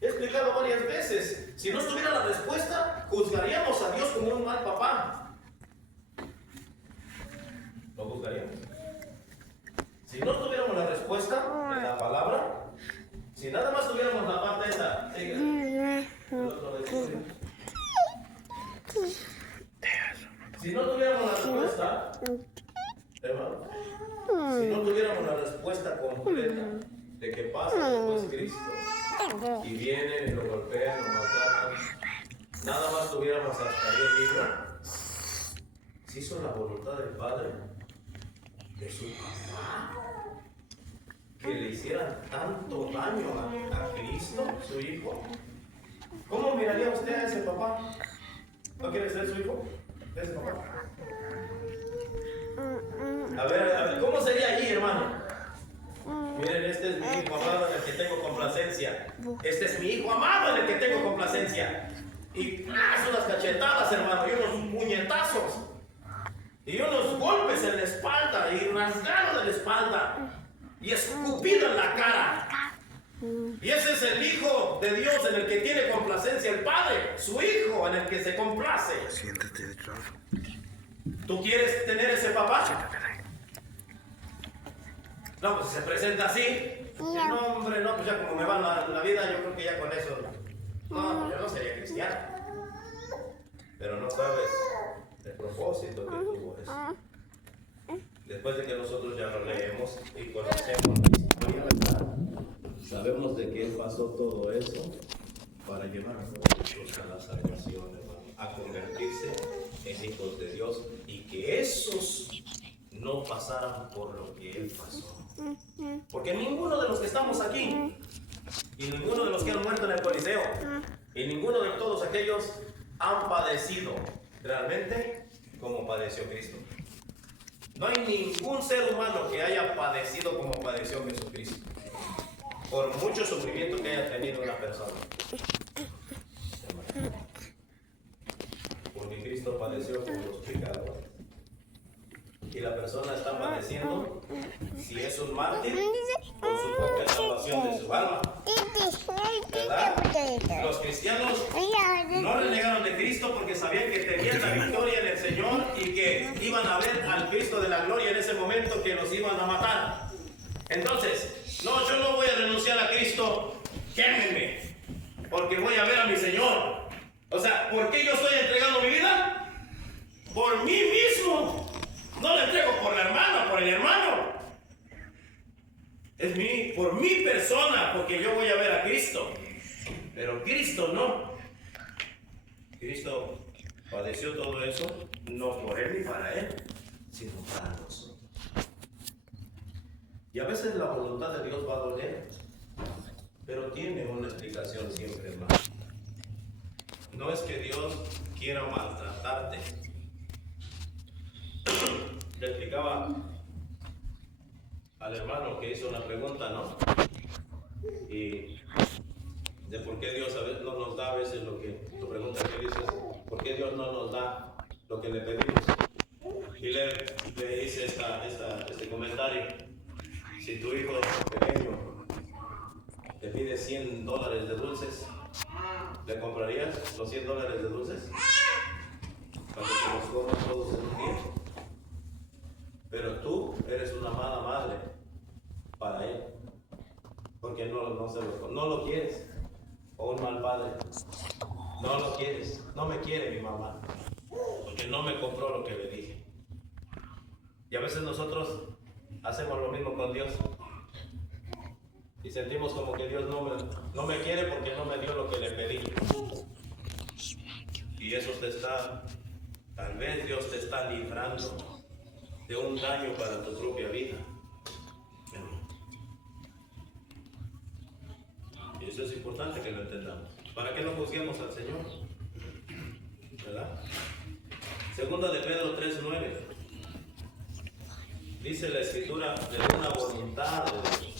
He explicado varias veces. Si no estuviera la respuesta, juzgaríamos a Dios como un mal papá. ¿Lo juzgaríamos? Si no tuviéramos la respuesta en la palabra, si nada más tuviéramos la parte esa, si no tuviéramos la respuesta, hermano, si no tuviéramos la respuesta completa de que pasa después Cristo y vienen y lo golpean, lo maltratan, nada más tuviéramos hasta ahí el libro, si hizo la voluntad del Padre, de su papá, que le hicieran tanto daño a Cristo, su hijo. ¿Cómo miraría usted a ese papá? ¿No quiere ser su hijo? ¿De ese papá? A ver, ¿cómo sería allí, hermano? Miren, este es mi hijo amado en el que tengo complacencia. Este es mi hijo amado en el que tengo complacencia. Y unas cachetadas, hermano, y unos puñetazos. Y unos golpes en la espalda, y rasgado en la espalda, y escupido en la cara. Y ese es el Hijo de Dios en el que tiene complacencia el Padre, su Hijo en el que se complace. Siéntate, ¿Tú quieres tener ese papá? No, pues se presenta así. No, hombre, no, pues ya como me va la vida, yo creo que ya con eso. No, yo no sería cristiano. Pero no sabes el propósito que tuvo eso. Después de que nosotros ya lo leemos y conocemos la historia, ¿verdad? Sabemos de que Él pasó todo eso para llevar a nosotros a la salvación, hermano, a convertirse en hijos de Dios y que esos no pasaran por lo que Él pasó. Porque ninguno de los que estamos aquí y ninguno de los que han muerto en el Coliseo y ninguno de todos aquellos han padecido realmente como padeció Cristo. No hay ningún ser humano que haya padecido como padeció Jesucristo, por mucho sufrimiento que haya tenido una persona. Porque Cristo padeció por los pecadores. Y la persona está padeciendo, si es un mártir, por su propia salvación de su alma. ¿Verdad? Los cristianos no renegaron de Cristo porque sabían que tenían la victoria en el Señor y que iban a ver al Cristo de la gloria en ese momento que los iban a matar. Entonces, no, yo no voy a renunciar a Cristo, quémenme, porque voy a ver a mi Señor. O sea, ¿por qué yo estoy entregando mi vida? Por mí mismo. No le entrego por la hermana, por el hermano. Es por mi persona, porque yo voy a ver a Cristo. Pero Cristo no. Cristo padeció todo eso, no por Él ni para Él, sino para nosotros. Y a veces la voluntad de Dios va a doler, pero tiene una explicación. atención siempre, hermano. No es que Dios quiera maltratarte. Le explicaba al hermano que hizo una pregunta, ¿no? Y de por qué Dios a veces no nos da a veces lo que, tu pregunta que dices, ¿por qué Dios no nos da lo que le pedimos? Y le hice este comentario. Si tu hijo pequeño te pide $100 de dulces, ¿le comprarías los $100 de dulces? Para que te los comas todos en un día. Pero tú eres una mala madre para él, porque no lo quieres. O un mal padre, no lo quieres. No me quiere mi mamá, porque no me compró lo que le dije. Y a veces nosotros hacemos lo mismo con Dios. Y sentimos como que Dios no me quiere porque no me dio lo que le pedí. Y eso tal vez Dios te está librando de un daño para tu propia vida. Y eso es importante que lo entendamos. ¿Para qué no juzguemos al Señor? ¿Verdad? Segunda de Pedro 3:9. Dice la Escritura de una voluntad de Dios.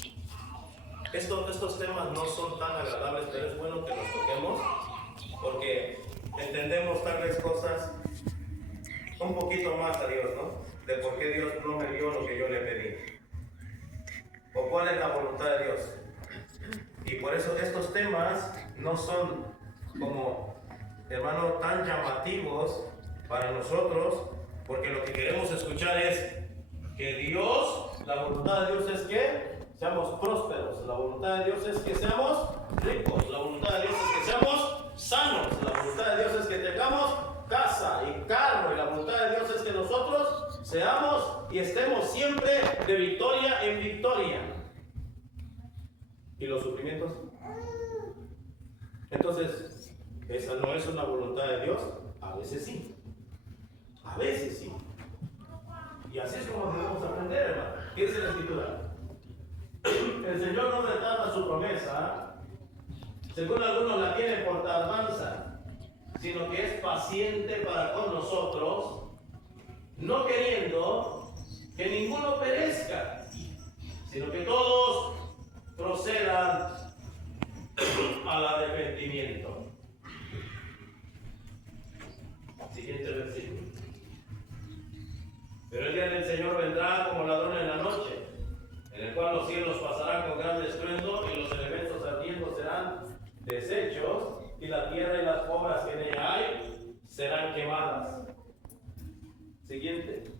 Estos temas no son tan agradables, pero es bueno que los toquemos porque entendemos tal vez cosas un poquito más a Dios, ¿no? De por qué Dios no me dio lo que yo le pedí. O cuál es la voluntad de Dios. Y por eso estos temas no son como, hermano, tan llamativos para nosotros, porque lo que queremos escuchar es que Dios, la voluntad de Dios es que seamos prósperos, la voluntad de Dios es que seamos ricos, la voluntad de Dios es que seamos sanos, la voluntad de Dios es que tengamos casa y carro, y la voluntad de Dios es que nosotros seamos y estemos siempre de victoria en victoria. ¿Y los sufrimientos? Entonces, esa no es una voluntad de Dios. A veces sí. A veces sí. Y así es como debemos aprender, hermano. ¿Qué dice la Escritura? El Señor no retarda su promesa, según algunos la tienen por tardanza, sino que es paciente para con nosotros, no queriendo que ninguno perezca, sino que todos procedan al arrepentimiento. Siguiente versículo. Pero el día del Señor vendrá como ladrón en la noche, en el cual los cielos pasarán con gran estruendo y los elementos ardiendo serán deshechos, y la tierra y las obras que en ella hay serán quemadas. Siguiente.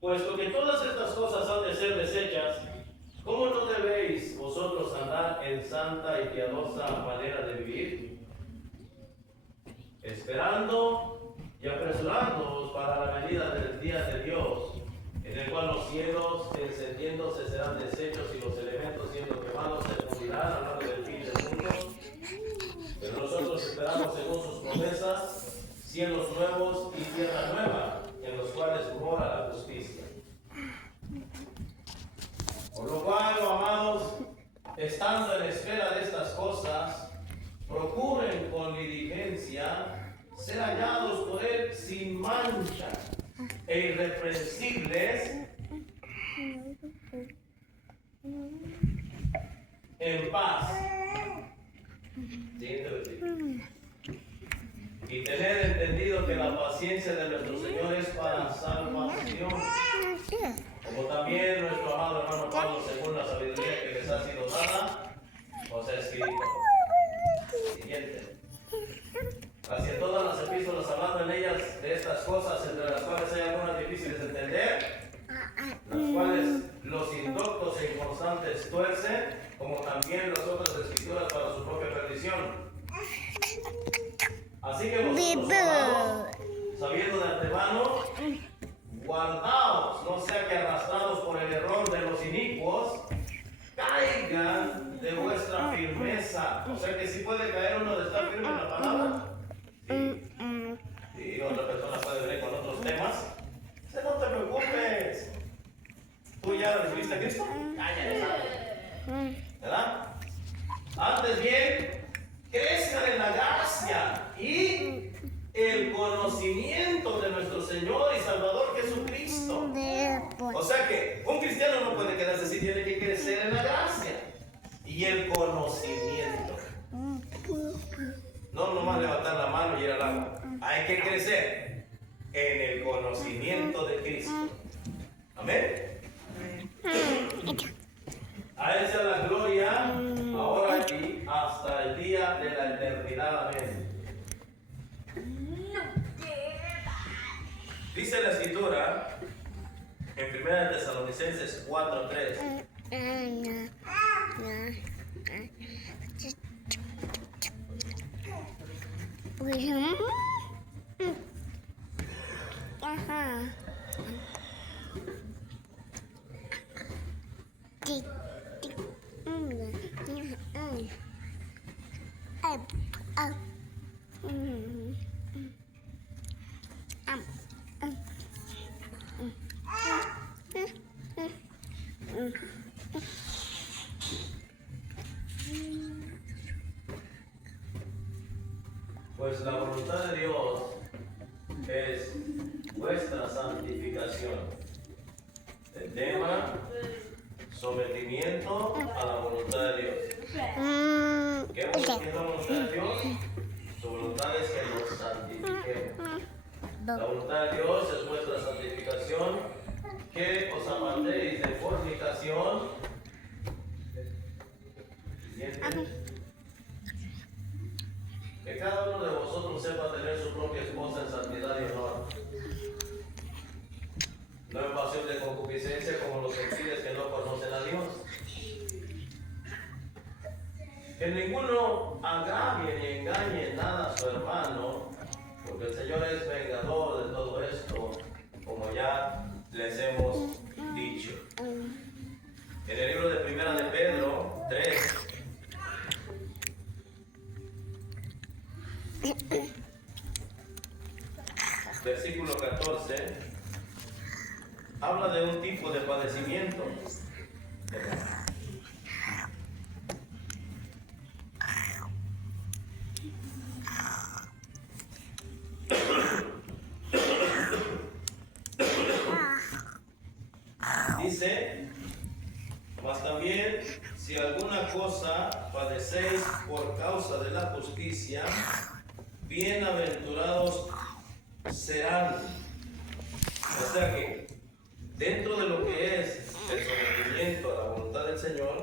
Puesto que todas estas cosas han de ser deshechas, ¿cómo no debéis vosotros andar en santa y piadosa manera de vivir? Esperando y apresurándoos para la venida del día de Dios, en el cual los cielos encendiéndose serán deshechos y los elementos siendo quemados se fundirán hablando del fin del mundo. Pero nosotros esperamos según sus promesas cielos nuevos y tierra nueva, en los cuales mora la justicia. Por lo cual, amados, estando en espera de estas cosas, procuren con diligencia ser hallados por Él sin mancha e irreprensibles en paz. Siguiente versículo. Y tener entendido que la paciencia de nuestro Señor es para salvación, como también nuestro amado hermano Pablo, según la sabiduría que les ha sido dada, os ha escrito. Siguiente. Así en todas las epístolas, hablando en ellas de estas cosas, entre las cuales hay algunas difíciles de entender, las cuales los indoctos e inconstantes tuercen, como también las otras escrituras para su propia perdición. Así que vosotros, amados, sabiendo de antemano, guardaos, no sea que arrastrados por el error de los inicuos, caigan de vuestra firmeza. O sea que si puede caer uno de estar firme en la palabra. Y otra persona puede venir con otros temas. No te preocupes. ¿Tú ya recibiste a Cristo? Ya eres salvo. ¿Verdad? levantar la mano y ir al agua. Hay que crecer en el conocimiento de Cristo. Amén. A esa es la gloria, ahora y hasta el día de la eternidad. Amén. Dice la Escritura en 1 Tesalonicenses 4:3. Pues la voluntad de Dios es vuestra santificación. El tema, sometimiento a la voluntad de Dios. ¿Qué es la voluntad de Dios? Su voluntad es que nos santifiquemos. La voluntad de Dios es vuestra santificación, que os apartéis de fornicación. Que cada uno de vosotros sepa tener su propia esposa en santidad y honor. No en pasión de concupiscencia como los gentiles que no conocen a Dios. Que ninguno agravie ni engañe nada a su hermano, porque el Señor es vengador de todo esto, como ya les hemos dicho. En el libro de Primera de Pedro 3, versículo 14, habla de un tipo de padecimiento. Dice, mas también si alguna cosa padecéis por causa de la justicia, bienaventurados serán. O sea que dentro de lo que es el sometimiento a la voluntad del Señor,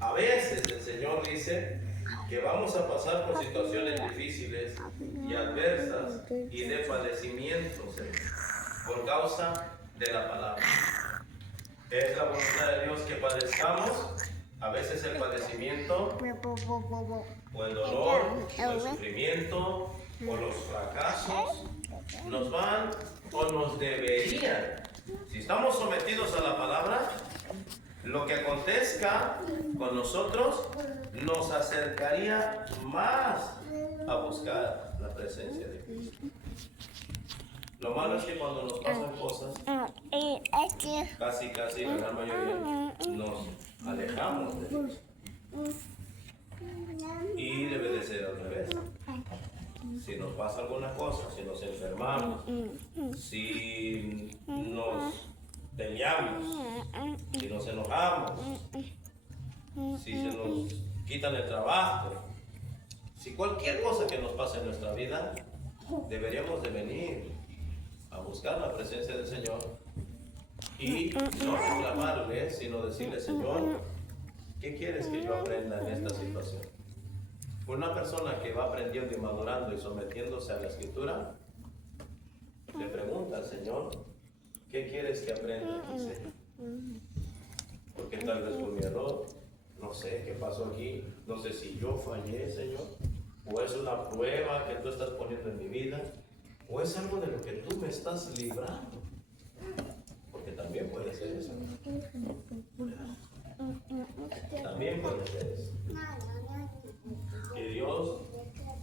a veces el Señor dice que vamos a pasar por situaciones difíciles y adversas y de padecimientos por causa de la palabra. Es la voluntad de Dios que padezcamos, a veces el padecimiento, o el dolor, o el sufrimiento, o los fracasos, nos van o nos deberían. Si estamos sometidos a la palabra, lo que acontezca con nosotros nos acercaría más a buscar la presencia de Cristo. Lo malo es que cuando nos pasan cosas, casi la gran mayoría, nos alejamos de Dios. Y debe de ser al revés. Si nos pasa alguna cosa, si nos enfermamos, si nos peleamos, si nos enojamos, si se nos quitan el trabajo, si cualquier cosa que nos pase en nuestra vida, deberíamos de venir a buscar la presencia del Señor y no reclamarle, sino decirle: Señor, ¿qué quieres que yo aprenda en esta situación? Una persona que va aprendiendo y madurando y sometiéndose a la Escritura, le pregunta al Señor: ¿qué quieres que aprenda? Dice, porque tal vez fue mi error, no sé qué pasó aquí, no sé si yo fallé, Señor, o es una prueba que tú estás poniendo en mi vida, o es algo de lo que tú me estás librando, porque también puede ser eso. También puede ser eso. Que Dios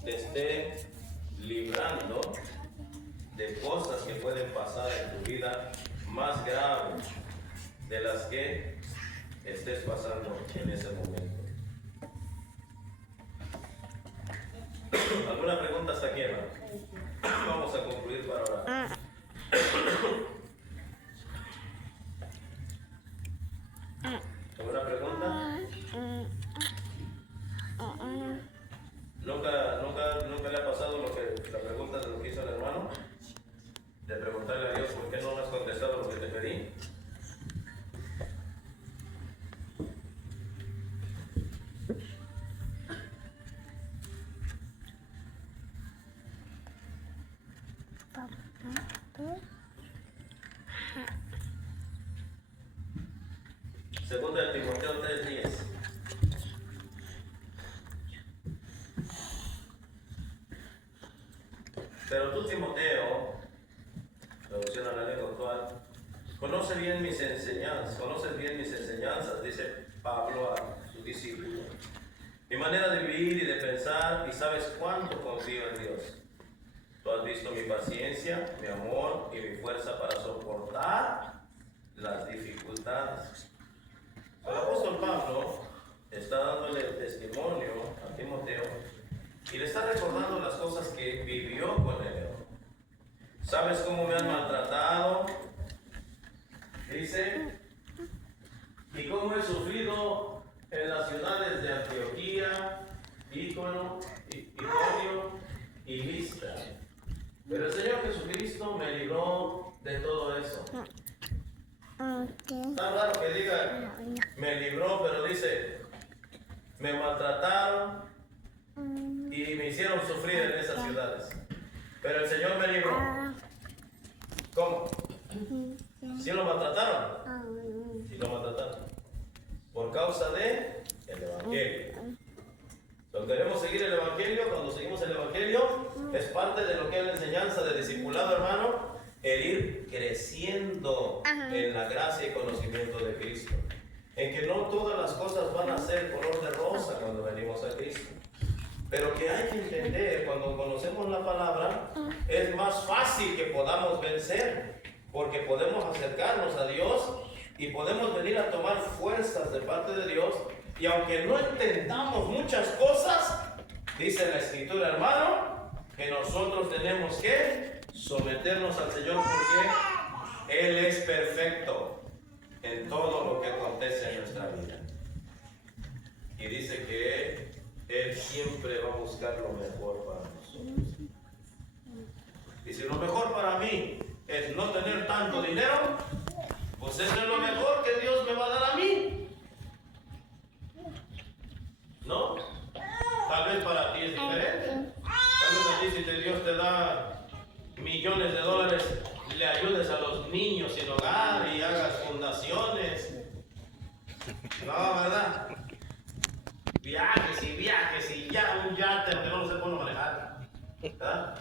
te esté librando de cosas que pueden pasar en tu vida más graves de las que estés pasando en ese momento. ¿Alguna pregunta hasta aquí, hermano? Vamos a concluir para ahora. ¿Alguna pregunta? ¿Nunca le ha Segunda de Timoteo 3:10. Pero tú, Timoteo, traducción a la lengua actual, conoces bien mis enseñanzas, dice Pablo a su discípulo, mi manera de vivir y de pensar, y sabes cuánto confío en Dios. Tú has visto mi paciencia, mi amor y mi fuerza para soportar las dificultades. El apóstol Pablo está dándole testimonio a Timoteo y le está recordando las cosas que vivió con él. ¿Sabes cómo me han maltratado? Dice, y cómo he sufrido en las ciudades de Antioquía, Iconio y Listra. Pero el Señor Jesucristo me libró de todo eso. Está raro que diga, me libró, pero dice, me maltrataron y me hicieron sufrir en esas ciudades. Pero el Señor me libró. ¿Cómo? ¿Sí lo maltrataron? Sí lo maltrataron. Por causa de el Evangelio. Entonces, queremos seguir el Evangelio. Cuando seguimos el Evangelio, es parte de lo que es la enseñanza de discipulado, hermano, el ir creciendo en la gracia y conocimiento de Cristo. En que no todas las cosas van a ser color de rosa cuando venimos a Cristo. Pero que hay que entender, cuando conocemos la palabra, es más fácil que podamos vencer, porque podemos acercarnos a Dios y podemos venir a tomar fuerzas de parte de Dios. Y aunque no entendamos muchas cosas, dice la Escritura, hermano, que nosotros tenemos que someternos al Señor porque Él es perfecto en todo lo que acontece en nuestra vida. Y dice que Él siempre va a buscar lo mejor para nosotros. Y si lo mejor para mí es no tener tanto dinero, pues eso es lo mejor que Dios me va a dar a mí. ¿No? Tal vez para ti es diferente. Tal vez a ti si Dios te da millones de dólares, le ayudes a los niños sin hogar y hagas fundaciones. No, ¿verdad? Viajes y ya un yate, aunque no lo sé cómo manejar. ¿Verdad?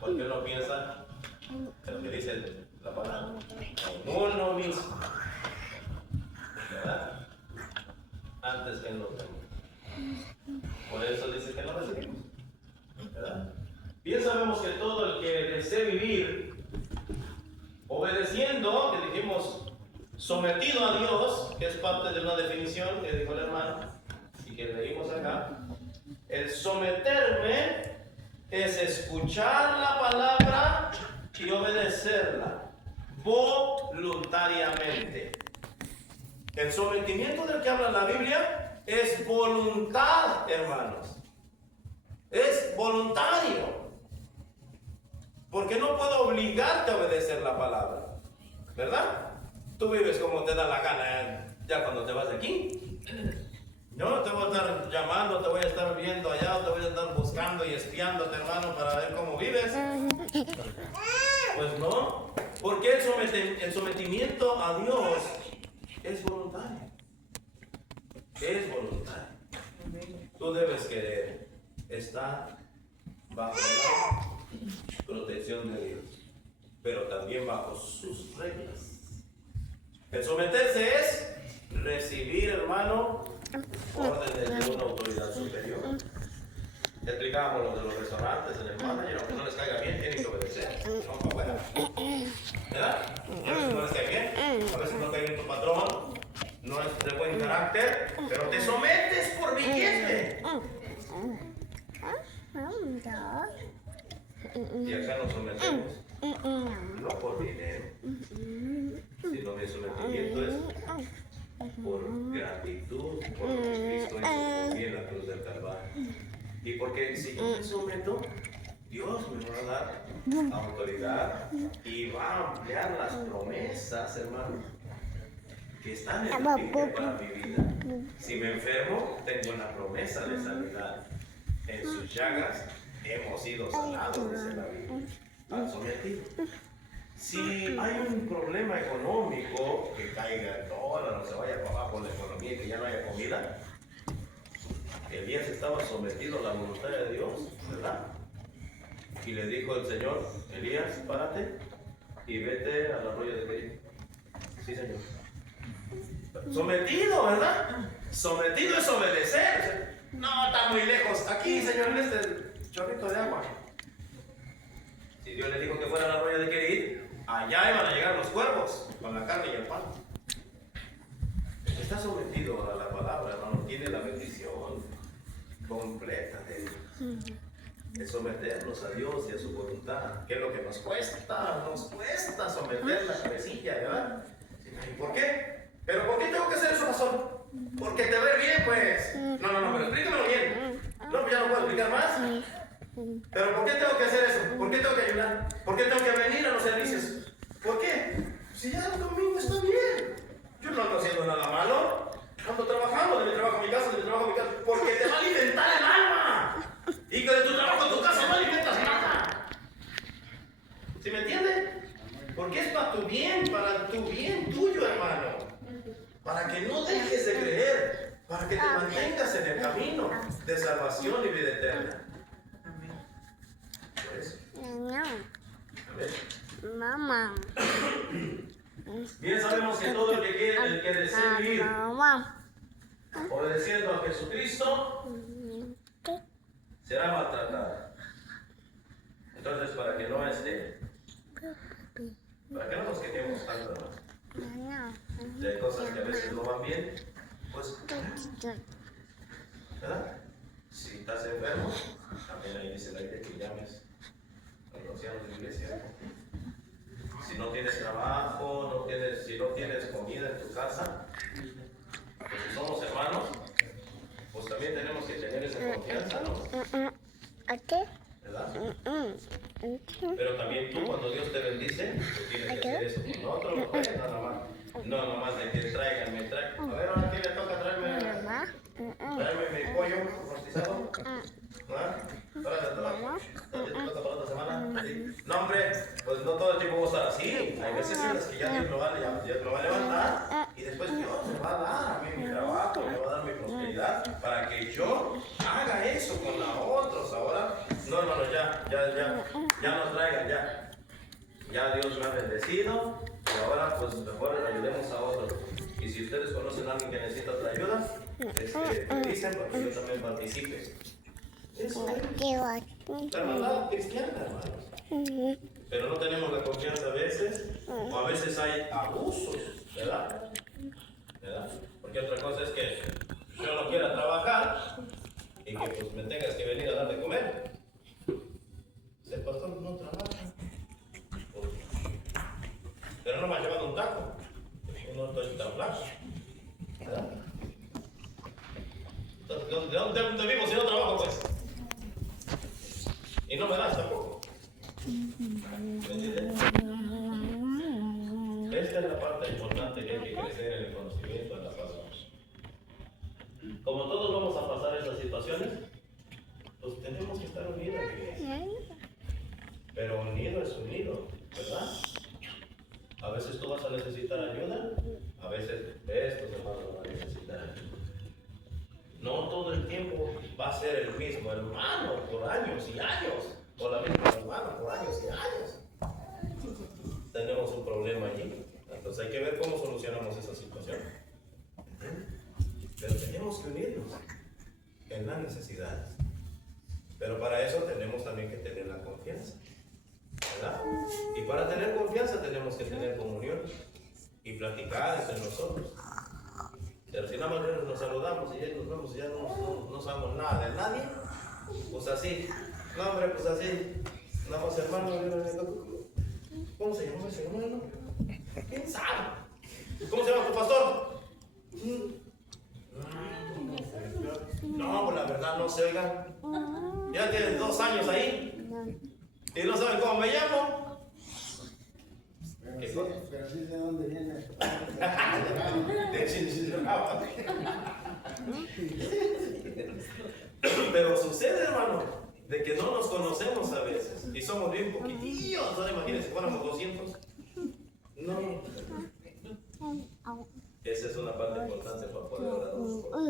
Porque uno piensa en lo que dice la palabra. Uno mismo. ¿Verdad? Antes que en lo demás. Por eso dice que no recibimos. ¿Verdad? Bien sabemos que todo el que desee vivir obedeciendo, que dijimos, sometido a Dios, que es parte de una definición que dijo el hermano y que leímos acá, el someterme es escuchar la palabra y obedecerla voluntariamente. El sometimiento del que habla la Biblia es voluntad, hermanos. Es voluntario. Porque no puedo obligarte a obedecer la palabra. ¿Verdad? Tú vives como te da la gana ya cuando te vas de aquí. Yo no te voy a estar llamando, te voy a estar viendo allá, te voy a estar buscando y espiándote, hermano, para ver cómo vives. Pues no. Porque el sometimiento a Dios es voluntario. Es voluntario. Tú debes querer estar bajo la protección de Dios, pero también bajo sus reglas. El someterse es recibir, hermano, órdenes de una autoridad superior. Explicábamos lo de los restaurantes en el manager, aunque no les caiga bien, tienen que obedecer. No para afuera. ¿Verdad? A veces no les cae bien, a veces no cae bien tu patrón, no es de buen carácter, pero te sometes por billete. Y acá nos sometemos no por dinero, sino mi sometimiento es por gratitud, por lo que Cristo hizo por mí en la cruz del Calvario. Y porque si yo me someto, Dios me va a dar autoridad y va a ampliar las promesas, hermano, que están en la Biblia para mi vida. Si me enfermo, tengo una promesa de sanidad. En sus llagas hemos sido sanados, dice la Biblia, al sometido. Si hay un problema económico, que caiga todas cuando se vaya para abajo la economía y que ya no haya comida, Elías estaba sometido a la voluntad de Dios, ¿verdad? Y le dijo el Señor, Elías, párate y vete al arroyo de Kerit. Sí, Señor. Sometido, ¿verdad? Sometido es obedecer. No, está muy lejos. Aquí, Señor, en este chorrito de agua. Si Dios le dijo que fuera al arroyo de Kerit, allá iban a llegar los cuervos con la carne y el pan. Está sometido a la palabra, hermano. Tiene la bendición completa de Dios. Es someternos a Dios y a su voluntad. ¿Qué es lo que nos cuesta? Nos cuesta someter la cabecilla, ¿verdad? ¿Y por qué? ¿Pero por qué tengo que hacer eso, pastor? Porque te ve bien, pues. No, pero explícamelo bien. No, pues ya no puedo explicar más. ¿Pero por qué tengo que hacer eso? ¿Por qué tengo que ayudar? ¿Por qué tengo que venir a los servicios? ¿Por qué? Si ya el domingo está bien. Yo no ando haciendo nada malo. Ando trabajando de mi trabajo a mi casa, de mi trabajo a mi casa. Porque te va a alimentar el alma. Y que de tu trabajo a tu casa no alimentas nada. ¿Sí me entiende? Porque es para tu bien tuyo, hermano. Para que no dejes de creer. Para que te mantengas en el camino de salvación y vida eterna. Por eso. Amén. Mamá. Bien sabemos que todo el que desea vivir obedeciendo a Jesucristo será maltratado. Entonces, para que no nos quejemos tanto, ¿no? De cosas que a veces no van bien, pues, ¿verdad? Si estás enfermo, también ahí dice la idea que llames a los ancianos de la iglesia. Si no tienes trabajo, si no tienes comida en tu casa, pues si somos hermanos, pues también tenemos que tener esa confianza, ¿no? ¿Verdad? Pero también tú, cuando Dios te bendice, tú tienes que hacer eso con otros, no puedes nada más. No, nomás de que traigan. A ver, ahora, ¿quién le toca traerme mi pollo rostizado? ¿Ah? Ahora te toca para otra semana. ¿Sí? No, hombre, pues no todo el tiempo vamos a estar así. Hay veces en las que ya Dios lo va a levantar y después Dios me va a dar a mí mi trabajo, me va a dar mi prosperidad para que yo haga eso con los otros. Ahora, no, hermano, ya no traigan, ya Dios me ha bendecido y ahora pues mejor ayudemos a otros. Y si ustedes conocen a alguien que necesita otra ayuda, me dicen para que yo también participe. Eso es la hermandad cristiana, hermanos. Pero no tenemos la confianza a veces, o a veces hay abusos, ¿verdad? Porque otra cosa es que yo no quiera trabajar y que pues me tengas que venir a dar de comer. Si el pastor no trabaja, pues, pero no me ha llevado un taco, no estoy tan flaco, ¿verdad? Entonces, ¿de dónde vivo si no trabajo, pues? Y no me das tampoco. ¿Me entiendes? Esta es la parte importante que hay que crecer en el conocimiento de la palabra. Como todos vamos a pasar esas situaciones, pues tenemos que estar unidos. Pero unido es unido, ¿verdad? A veces tú vas a necesitar ayuda, a veces estos hermanos van a necesitar ayuda. No todo el tiempo va a ser el mismo hermano por años y años, o la misma hermana por años y años. Tenemos un problema allí. Entonces hay que ver cómo solucionamos esa situación. Pero tenemos que unirnos en las necesidades. Pero para eso tenemos también que tener la confianza, ¿verdad? Y para tener confianza tenemos que tener comunión y platicar entre nosotros. Pero si nada más nos saludamos y ya nos vemos y ya no sabemos nada de nadie, pues así, no hombre, pues así, nada más hermano, ¿cómo se llama ese hermano? ¿Quién sabe? ¿Cómo se llama tu pastor? No, pues la verdad no se oiga. Ya tienes 2 años ahí y no saben cómo me llamo. ¿Qué cosa? Pero sí sé dónde viene. Pero sucede, hermano, de que no nos conocemos a veces y somos bien poquitillos. Ahora imagínense, fuéramos 200. No. Esa esa es una parte importante para poder orar a los pobres.